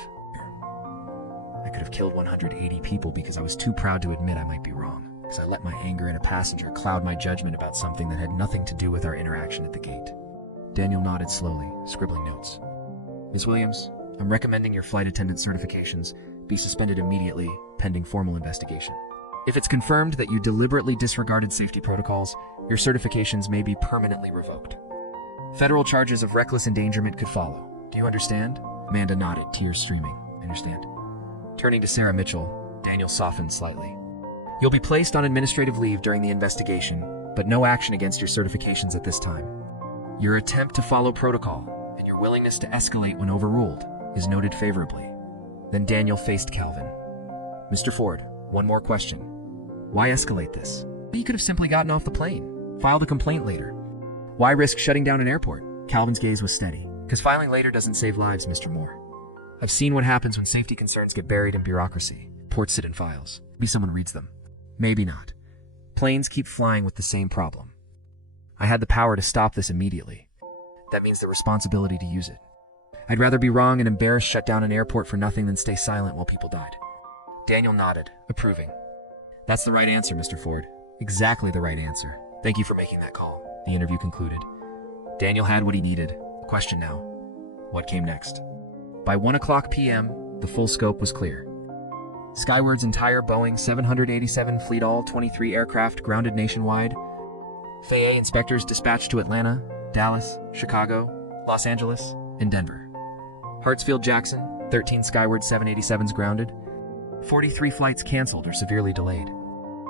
I could have killed 180 people because I was too proud to admit I might be wrong, because I let my anger at a passenger cloud my judgment about something that had nothing to do with our interaction at the gate. Daniel nodded slowly, scribbling notes. Ms. Williams, I'm recommending your flight attendant certifications be suspended immediately, pending formal investigation. If it's confirmed that you deliberately disregarded safety protocols, your certifications may be permanently revoked. Federal charges of reckless endangerment could follow. Do you understand? Amanda nodded, tears streaming. I understand. Turning to Sarah Mitchell, Daniel softened slightly. You'll be placed on administrative leave during the investigation, but no action against your certifications at this time. Your attempt to follow protocol and your willingness to escalate when overruled is noted favorably. Then Daniel faced Calvin. Mr. Ford, one more question. Why escalate this? You could have simply gotten off the plane, filed a complaint later. Why risk shutting down an airport? Calvin's gaze was steady. Because filing later doesn't save lives, Mr. Moore. I've seen what happens when safety concerns get buried in bureaucracy. Reports sit in files. Maybe someone reads them. Maybe not. Planes keep flying with the same problem. I had the power to stop this immediately. That means the responsibility to use it. I'd rather be wrong and embarrassed shut down an airport for nothing than stay silent while people died. Daniel nodded, approving. That's the right answer, Mr. Ford. Exactly the right answer. Thank you for making that call. The interview concluded. Daniel had what he needed. The question now, what came next? By 1:00 p.m., the full scope was clear. Skyward's entire Boeing 787 fleet, all 23 aircraft grounded nationwide. FAA inspectors dispatched to Atlanta, Dallas, Chicago, Los Angeles, and Denver. Hartsfield-Jackson, 13 Skyward 787s grounded. 43 flights canceled or severely delayed.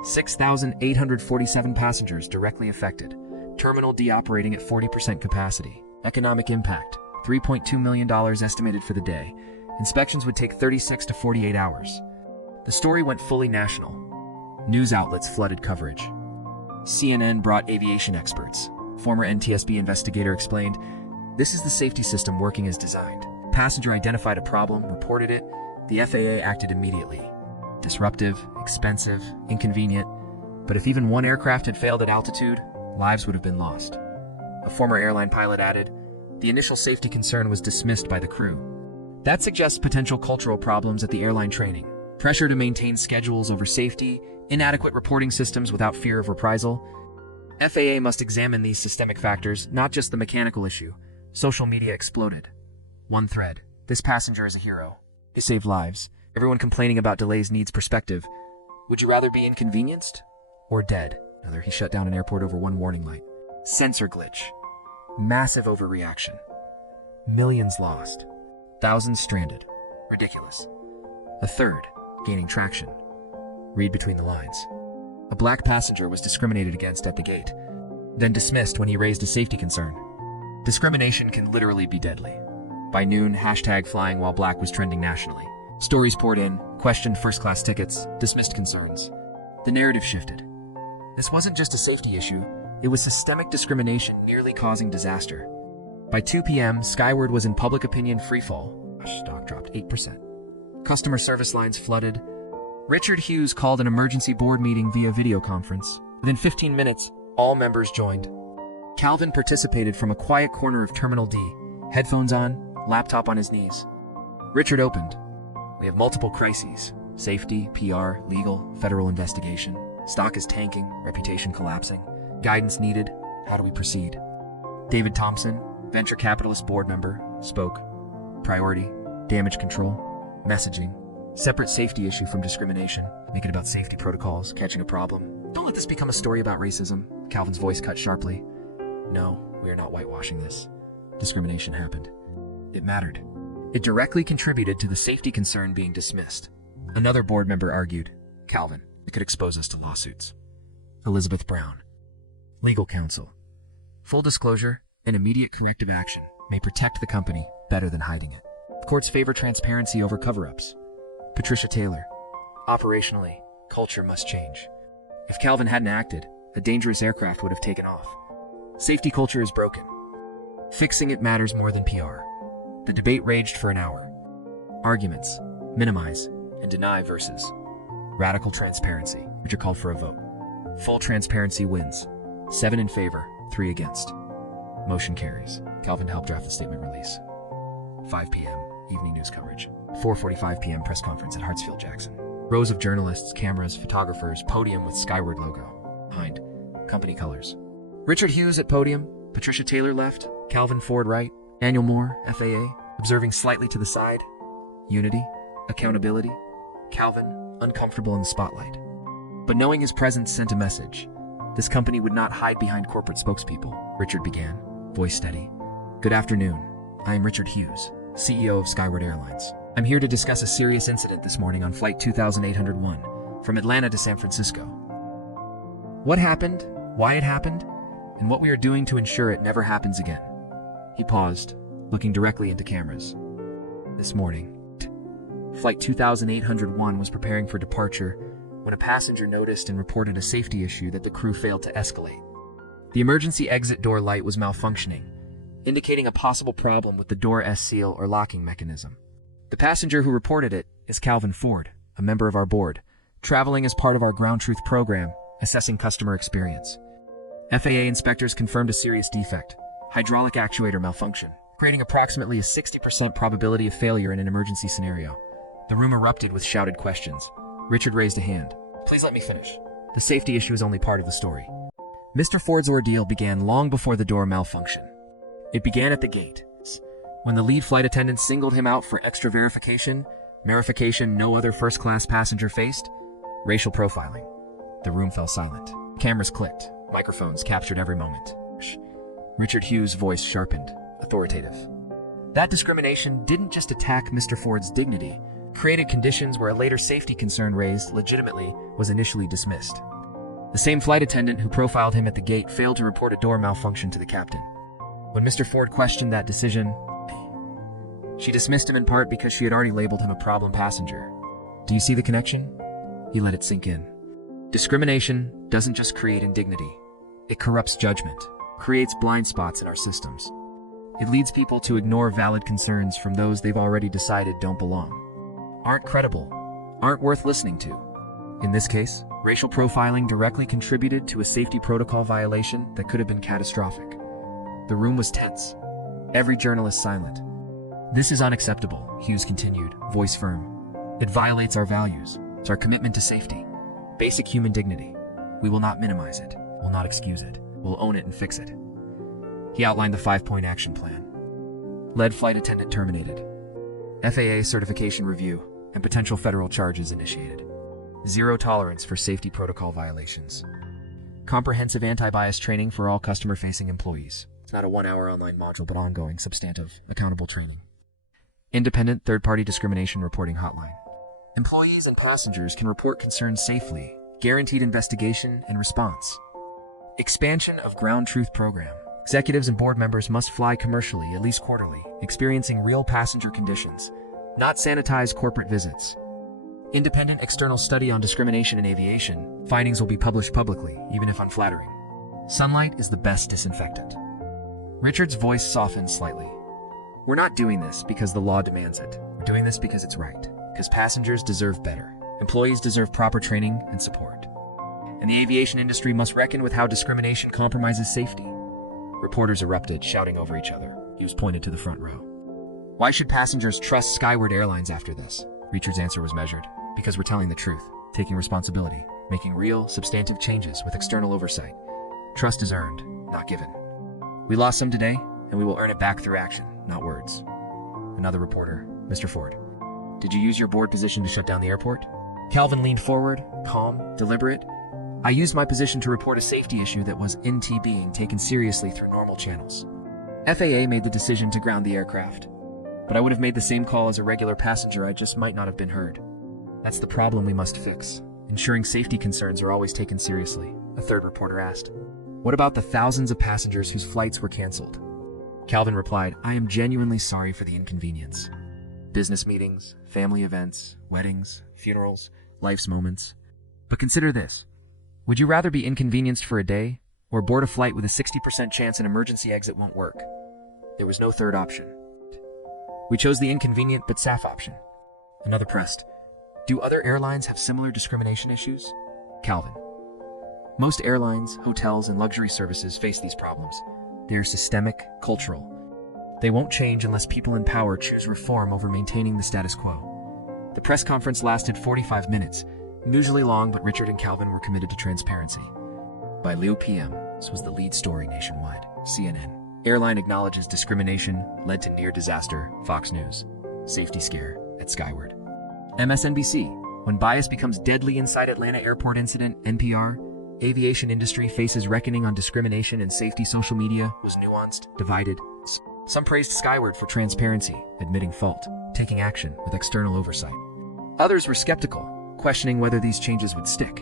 6,847 passengers directly affected. Terminal D operating at 40% capacity. Economic impact, $3.2 million estimated for the day. Inspections would take 36 to 48 hours. The story went fully national. News outlets flooded coverage. CNN brought aviation experts. Former NTSB investigator explained, "This is the safety system working as designed. Passenger identified a problem, reported it. The FAA acted immediately. Disruptive, expensive, inconvenient. But if even one aircraft had failed at altitude, lives would have been lost." A former airline pilot added, "The initial safety concern was dismissed by the crew." That suggests potential cultural problems at the airline training. Pressure to maintain schedules over safety, inadequate reporting systems without fear of reprisal. FAA must examine these systemic factors, not just the mechanical issue. Social media exploded. One thread. This passenger is a hero. He saved lives. Everyone complaining about delays needs perspective. Would you rather be inconvenienced or dead? Another, he shut down an airport over one warning light. Sensor glitch. Massive overreaction. Millions lost. Thousands stranded. Ridiculous. A third, gaining traction. Read between the lines. A black passenger was discriminated against at the gate, then dismissed when he raised a safety concern. Discrimination can literally be deadly. By noon, #flying while black was trending nationally. Stories poured in, questioned first-class tickets, dismissed concerns. The narrative shifted. This wasn't just a safety issue, it was systemic discrimination nearly causing disaster. By 2 p.m., Skyward was in public opinion freefall. Stock dropped 8%. Customer service lines flooded. Richard Hughes called an emergency board meeting via video conference. Within 15 minutes, all members joined. Calvin participated from a quiet corner of Terminal D, headphones on, laptop on his knees. Richard opened. "We have multiple crises. Safety, PR, legal, federal investigation. Stock is tanking, reputation collapsing. Guidance needed. How do we proceed?" David Thompson, venture capitalist board member, spoke. Priority, damage control, messaging, separate safety issue from discrimination. Make it about safety protocols, catching a problem. Don't let this become a story about racism. Calvin's voice cut sharply. No, we are not whitewashing this. Discrimination happened. It mattered. It directly contributed to the safety concern being dismissed. Another board member argued, Calvin, it could expose us to lawsuits. Elizabeth Brown, legal counsel. Full disclosure and immediate corrective action may protect the company better than hiding it. Courts favor transparency over cover-ups. Patricia Taylor, operationally, culture must change. If Calvin hadn't acted, a dangerous aircraft would have taken off. Safety culture is broken. Fixing it matters more than PR. The debate raged for an hour. Arguments, minimize and deny versus radical transparency, which are called for a vote. Full transparency wins. 7 in favor, 3 against. Motion carries. Calvin helped draft the statement release. 5 p.m. Evening news coverage. 4:45 p.m. press conference at Hartsfield-Jackson. Rows of journalists, cameras, photographers, podium with Skyward logo. Behind, company colors. Richard Hughes at podium, Patricia Taylor left, Calvin Ford right, Daniel Moore, FAA, observing slightly to the side. Unity, accountability, Calvin, uncomfortable in the spotlight. But knowing his presence sent a message. This company would not hide behind corporate spokespeople. Richard began, voice steady. Good afternoon. I am Richard Hughes, CEO of Skyward Airlines. I'm here to discuss a serious incident this morning on Flight 2801 from Atlanta to San Francisco. What happened, why it happened, and what we are doing to ensure it never happens again. He paused, looking directly into cameras. This morning, Flight 2801 was preparing for departure when a passenger noticed and reported a safety issue that the crew failed to escalate. The emergency exit door light was malfunctioning, indicating a possible problem with the door S-seal or locking mechanism. The passenger who reported it is Calvin Ford, a member of our board, traveling as part of our Ground Truth program, assessing customer experience. FAA inspectors confirmed a serious defect, hydraulic actuator malfunction, creating approximately a 60% probability of failure in an emergency scenario. The room erupted with shouted questions. Richard raised a hand. Please let me finish. The safety issue is only part of the story. Mr. Ford's ordeal began long before the door malfunction. It began at the gate, when the lead flight attendant singled him out for extra verification no other first-class passenger faced, racial profiling. The room fell silent. Cameras clicked. Microphones captured every moment. Richard Hughes' voice sharpened, authoritative. That discrimination didn't just attack Mr. Ford's dignity, created conditions where a later safety concern raised legitimately was initially dismissed. The same flight attendant who profiled him at the gate failed to report a door malfunction to the captain. When Mr. Ford questioned that decision, she dismissed him in part because she had already labeled him a problem passenger. Do you see the connection? He let it sink in. Discrimination doesn't just create indignity. It corrupts judgment, creates blind spots in our systems. It leads people to ignore valid concerns from those they've already decided don't belong, aren't credible, aren't worth listening to. In this case, racial profiling directly contributed to a safety protocol violation that could have been catastrophic. The room was tense, every journalist silent. This is unacceptable, Hughes continued, voice firm. It violates our values. It's our commitment to safety. Basic human dignity. We will not minimize it. We'll not excuse it. We'll own it and fix it. He outlined the 5-point action plan. Lead flight attendant terminated. FAA certification review and potential federal charges initiated. Zero tolerance for safety protocol violations. Comprehensive anti-bias training for all customer-facing employees. It's not a 1-hour online module, but ongoing, substantive, accountable training. Independent third-party discrimination reporting hotline. Employees and passengers can report concerns safely, guaranteed investigation and response. Expansion of Ground Truth program. Executives and board members must fly commercially, at least quarterly, experiencing real passenger conditions, not sanitized corporate visits. Independent external study on discrimination in aviation. Findings will be published publicly, even if unflattering. Sunlight is the best disinfectant. Richard's voice softened slightly. We're not doing this because the law demands it. We're doing this because it's right. Because passengers deserve better. Employees deserve proper training and support. And the aviation industry must reckon with how discrimination compromises safety. Reporters erupted, shouting over each other. Hughes pointed to the front row. Why should passengers trust Skyward Airlines after this? Richard's answer was measured. Because we're telling the truth, taking responsibility, making real, substantive changes with external oversight. Trust is earned, not given. We lost some today, and we will earn it back through action, not words. Another reporter, Mr. Ford. Did you use your board position to shut down the airport? Calvin leaned forward, calm, deliberate. I used my position to report a safety issue that was being taken seriously through normal channels. FAA made the decision to ground the aircraft. But I would have made the same call as a regular passenger, I just might not have been heard. That's the problem we must fix. Ensuring safety concerns are always taken seriously, a third reporter asked. What about the thousands of passengers whose flights were canceled? Calvin replied, I am genuinely sorry for the inconvenience. Business meetings, family events, weddings, funerals, life's moments. But consider this. Would you rather be inconvenienced for a day, or board a flight with a 60% chance an emergency exit won't work? There was no third option. We chose the inconvenient but safe option. Another pressed. Do other airlines have similar discrimination issues? Calvin. Most airlines, hotels, and luxury services face these problems. They are systemic, cultural. They won't change unless people in power choose reform over maintaining the status quo. The press conference lasted 45 minutes, unusually long, but Richard and Calvin were committed to transparency. By Leo PM, this was the lead story nationwide. CNN. Airline acknowledges discrimination led to near disaster. Fox News. Safety scare at Skyward. MSNBC. When bias becomes deadly inside Atlanta airport incident. NPR. Aviation industry faces reckoning on discrimination and safety. Social media was nuanced, divided. Some praised Skyward for transparency, admitting fault, taking action with external oversight. Others were skeptical, questioning whether these changes would stick.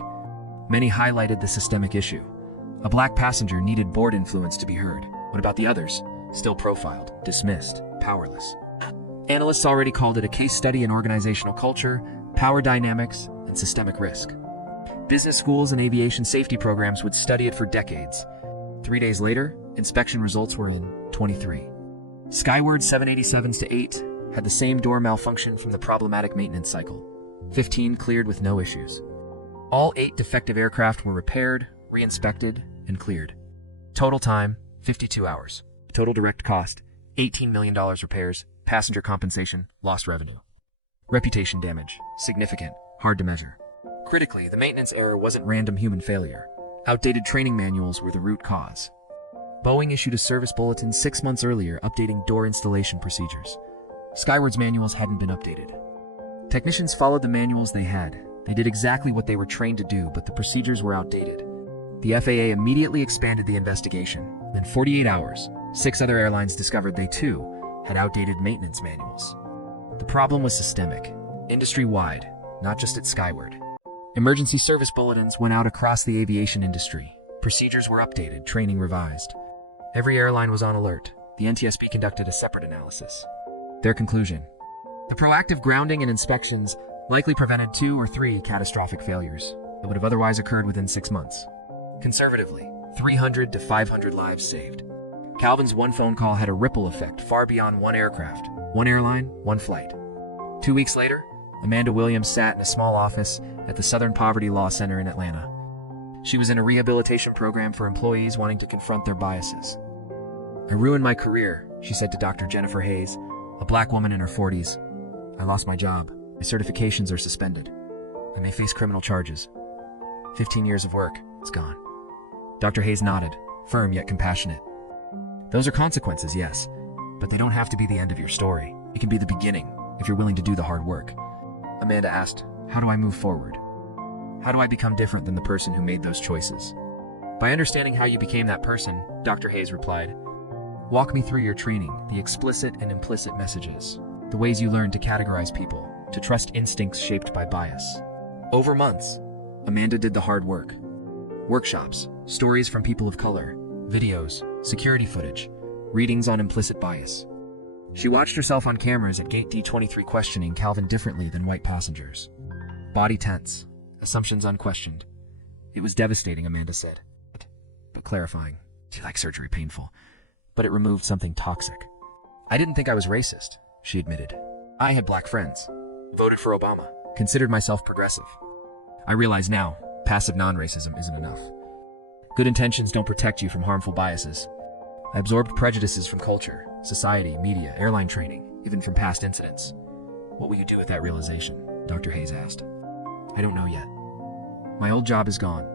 Many highlighted the systemic issue. A black passenger needed board influence to be heard. What about the others? Still profiled, dismissed, powerless. Analysts already called it a case study in organizational culture, power dynamics, and systemic risk. Business schools and aviation safety programs would study it for decades. 3 days later, inspection results were in. 23. Skyward 787-8 had the same door malfunction from the problematic maintenance cycle. 15 cleared with no issues. All 8 defective aircraft were repaired, re-inspected, and cleared. Total time, 52 hours. Total direct cost, $18 million repairs, passenger compensation, lost revenue. Reputation damage, significant, hard to measure. Critically, the maintenance error wasn't random human failure. Outdated training manuals were the root cause. Boeing issued a service bulletin 6 months earlier updating door installation procedures. Skyward's manuals hadn't been updated. Technicians followed the manuals they had. They did exactly what they were trained to do, but the procedures were outdated. The FAA immediately expanded the investigation. In 48 hours, 6 other airlines discovered they too had outdated maintenance manuals. The problem was systemic, industry-wide, not just at Skyward. Emergency service bulletins went out across the aviation industry. Procedures were updated, training revised. Every airline was on alert. The NTSB conducted a separate analysis. Their conclusion: the proactive grounding and inspections likely prevented 2 or 3 catastrophic failures that would have otherwise occurred within 6 months. Conservatively, 300 to 500 lives saved. Calvin's one phone call had a ripple effect far beyond one aircraft, one airline, one flight. 2 weeks later, Amanda Williams sat in a small office at the Southern Poverty Law Center in Atlanta. She was in a rehabilitation program for employees wanting to confront their biases. "I ruined my career," she said to Dr. Jennifer Hayes, a black woman in her 40s. "I lost my job. My certifications are suspended. I may face criminal charges. 15 years of work, it's gone." Dr. Hayes nodded, firm yet compassionate. "Those are consequences, yes, but they don't have to be the end of your story. It can be the beginning, if you're willing to do the hard work." Amanda asked, "How do I move forward? How do I become different than the person who made those choices?" "By understanding how you became that person," Dr. Hayes replied. "Walk me through your training, the explicit and implicit messages, the ways you learned to categorize people, to trust instincts shaped by bias." Over months, Amanda did the hard work. Workshops, stories from people of color, videos, security footage, readings on implicit bias. She watched herself on cameras at Gate D23 questioning Calvin differently than white passengers. Body tense, assumptions unquestioned. It was devastating, Amanda said, but clarifying. She liked surgery, painful, but it removed something toxic. "I didn't think I was racist," she admitted. "I had black friends, voted for Obama, considered myself progressive. I realize now, passive non-racism isn't enough. Good intentions don't protect you from harmful biases. I absorbed prejudices from culture, society, media, airline training, even from past incidents." "What will you do with that realization?" Dr. Hayes asked. "I don't know yet. My old job is gone.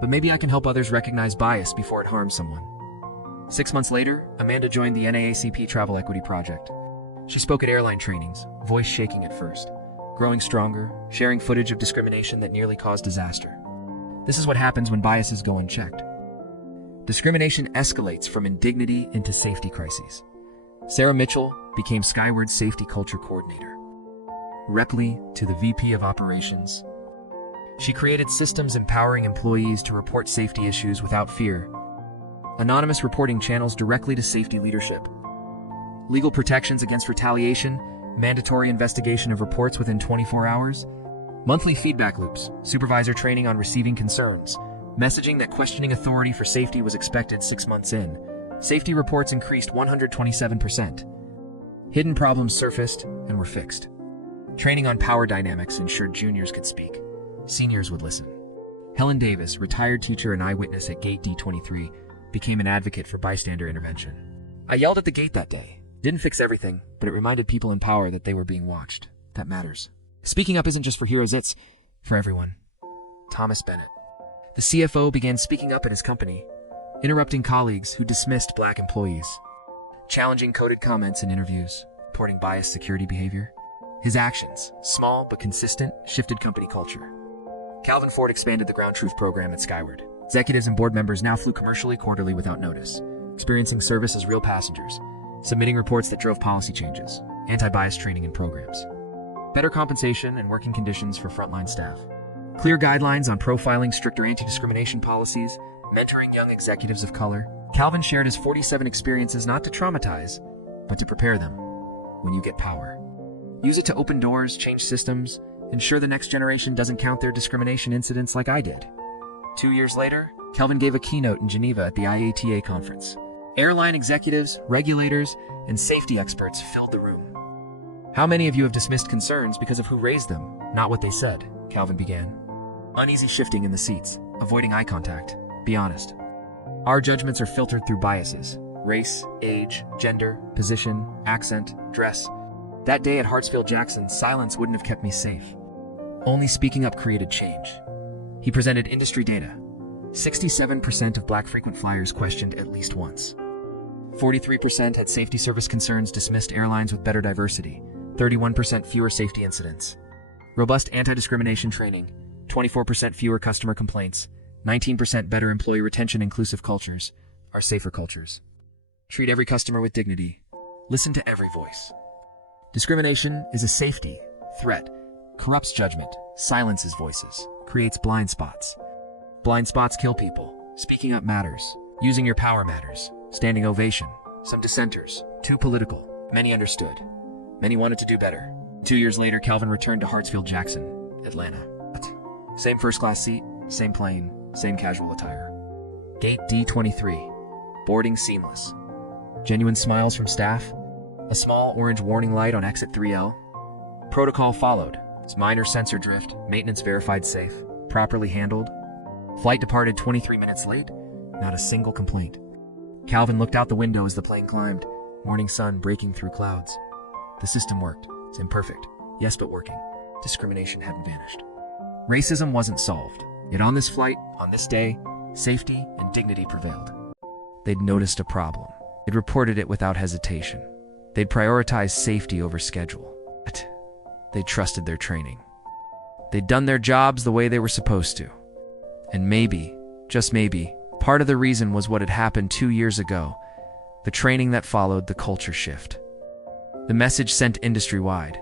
But maybe I can help others recognize bias before it harms someone." 6 months later, Amanda joined the NAACP Travel Equity Project. She spoke at airline trainings, voice shaking at first, growing stronger, sharing footage of discrimination that nearly caused disaster. This is what happens when biases go unchecked. Discrimination escalates from indignity into safety crises. Sarah Mitchell became Skyward's safety culture coordinator. Repley to the VP of operations. She created systems empowering employees to report safety issues without fear. Anonymous reporting channels directly to safety leadership. Legal protections against retaliation, mandatory investigation of reports within 24 hours. Monthly feedback loops, supervisor training on receiving concerns. Messaging that questioning authority for safety was expected 6 months in. Safety reports increased 127%. Hidden problems surfaced and were fixed. Training on power dynamics ensured juniors could speak. Seniors would listen. Helen Davis, retired teacher and eyewitness at Gate D23, became an advocate for bystander intervention. I yelled at the gate that day. Didn't fix everything, but it reminded people in power that they were being watched. That matters. Speaking up isn't just for heroes, it's for everyone. Thomas Bennett. The CFO began speaking up at his company, interrupting colleagues who dismissed black employees, challenging coded comments in interviews, reporting biased security behavior. His actions, small but consistent, shifted company culture. Calvin Ford expanded the ground truth program at Skyward. Executives and board members now flew commercially quarterly without notice, experiencing service as real passengers, submitting reports that drove policy changes, anti-bias training and programs, better compensation and working conditions for frontline staff, clear guidelines on profiling, stricter anti-discrimination policies, mentoring young executives of color. Calvin shared his 47 experiences not to traumatize, but to prepare them. When you get power, use it to open doors, change systems, ensure the next generation doesn't count their discrimination incidents like I did. 2 years later, Calvin gave a keynote in Geneva at the IATA conference. Airline executives, regulators, and safety experts filled the room. How many of you have dismissed concerns because of who raised them, not what they said? Calvin began. Uneasy shifting in the seats, avoiding eye contact. Be honest. Our judgments are filtered through biases: race, age, gender, position, accent, dress. That day at Hartsfield-Jackson, silence wouldn't have kept me safe. Only speaking up created change. He presented industry data. 67% of black frequent flyers questioned at least once. 43% had safety service concerns, dismissed airlines with better diversity. 31% fewer safety incidents. Robust anti-discrimination training. 24% fewer customer complaints. 19% better employee retention. Inclusive cultures are safer cultures. Treat every customer with dignity. Listen to every voice. Discrimination is a safety threat. Corrupts judgment, silences voices, creates blind spots. Blind spots kill people. Speaking up matters. Using your power matters. Standing ovation. Some dissenters. Too political. Many understood. Many wanted to do better. 2 years later, Calvin returned to Hartsfield-Jackson, Atlanta. Same first-class seat, same plane, same casual attire. Gate D23. Boarding seamless. Genuine smiles from staff. A small orange warning light on exit 3L. Protocol followed. Minor sensor drift. Maintenance verified safe. Properly handled. Flight departed 23 minutes late. Not a single complaint. Calvin looked out the window as the plane climbed. Morning sun breaking through clouds. The system worked. It's imperfect. Yes, but working. Discrimination hadn't vanished. Racism wasn't solved. Yet on this flight, on this day, safety and dignity prevailed. They'd noticed a problem. They'd reported it without hesitation. They'd prioritized safety over schedule. They trusted their training. They'd done their jobs the way they were supposed to. And maybe, just maybe, part of the reason was what had happened 2 years ago, the training that followed, the culture shift. The message sent industry-wide.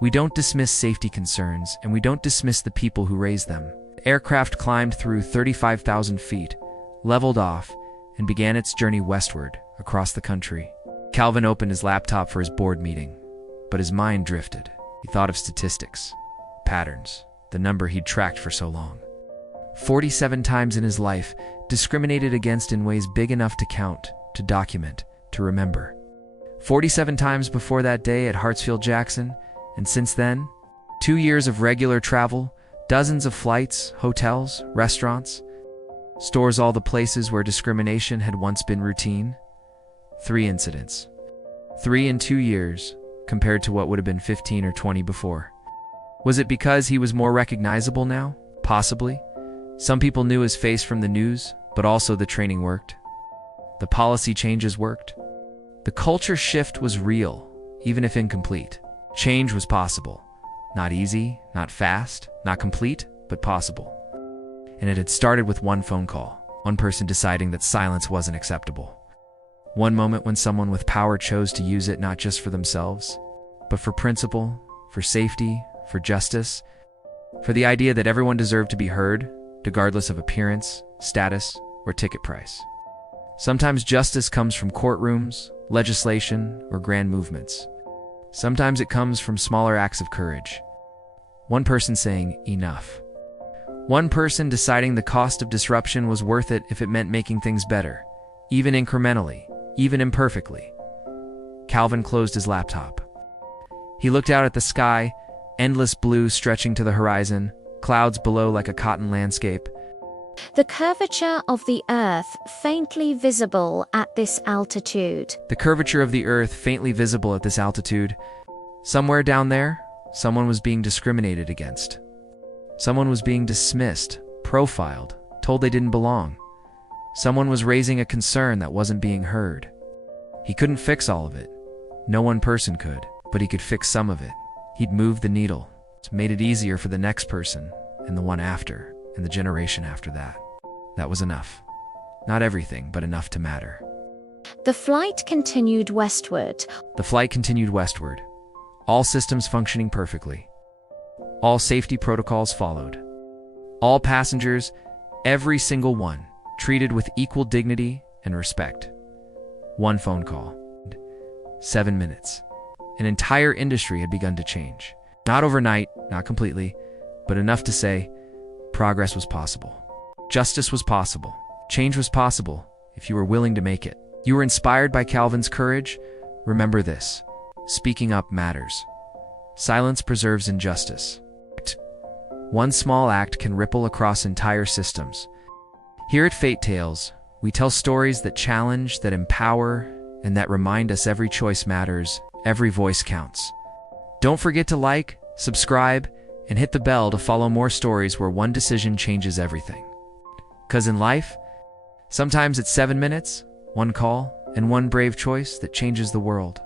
We don't dismiss safety concerns, and we don't dismiss the people who raise them. The aircraft climbed through 35,000 feet, leveled off, and began its journey westward, across the country. Calvin opened his laptop for his board meeting, but his mind drifted. He thought of statistics, patterns, the number he'd tracked for so long. 47 times in his life, discriminated against in ways big enough to count, to document, to remember. 47 times before that day at Hartsfield-Jackson, and since then, 2 years of regular travel, dozens of flights, hotels, restaurants, stores, all the places where discrimination had once been routine. 3 incidents. 3 in 2 years, compared to what would have been 15 or 20 before. Was it because he was more recognizable now? Possibly. Some people knew his face from the news, but also the training worked. The policy changes worked. The culture shift was real, even if incomplete. Change was possible. Not easy, not fast, not complete, but possible. And it had started with one phone call, one person deciding that silence wasn't acceptable. One moment when someone with power chose to use it not just for themselves, but for principle, for safety, for justice, for the idea that everyone deserved to be heard, regardless of appearance, status, or ticket price. Sometimes justice comes from courtrooms, legislation, or grand movements. Sometimes it comes from smaller acts of courage. One person saying, enough. One person deciding the cost of disruption was worth it if it meant making things better, even incrementally, even imperfectly. Calvin closed his laptop. He looked out at the sky, endless blue stretching to the horizon, clouds below like a cotton landscape. The curvature of the Earth faintly visible at this altitude. The curvature of the Earth faintly visible at this altitude. Somewhere down there, someone was being discriminated against. Someone was being dismissed, profiled, told they didn't belong. Someone was raising a concern that wasn't being heard. He couldn't fix all of it. No one person could, but he could fix some of it. He'd moved the needle. It's made it easier for the next person, and the one after, and the generation after that. That was enough. Not everything, but enough to matter. The flight continued westward. The flight continued westward. All systems functioning perfectly. All safety protocols followed. All passengers, every single one, treated with equal dignity and respect. One phone call. 7 minutes. An entire industry had begun to change. Not overnight, not completely, but enough to say, progress was possible. Justice was possible. Change was possible if you were willing to make it. You were inspired by Calvin's courage? Remember this. Speaking up matters. Silence preserves injustice. One small act can ripple across entire systems. Here at Fate Tales, we tell stories that challenge, that empower, and that remind us every choice matters, every voice counts. Don't forget to like, subscribe, and hit the bell to follow more stories where one decision changes everything. 'Cause in life, sometimes it's 7 minutes, one call, and one brave choice that changes the world.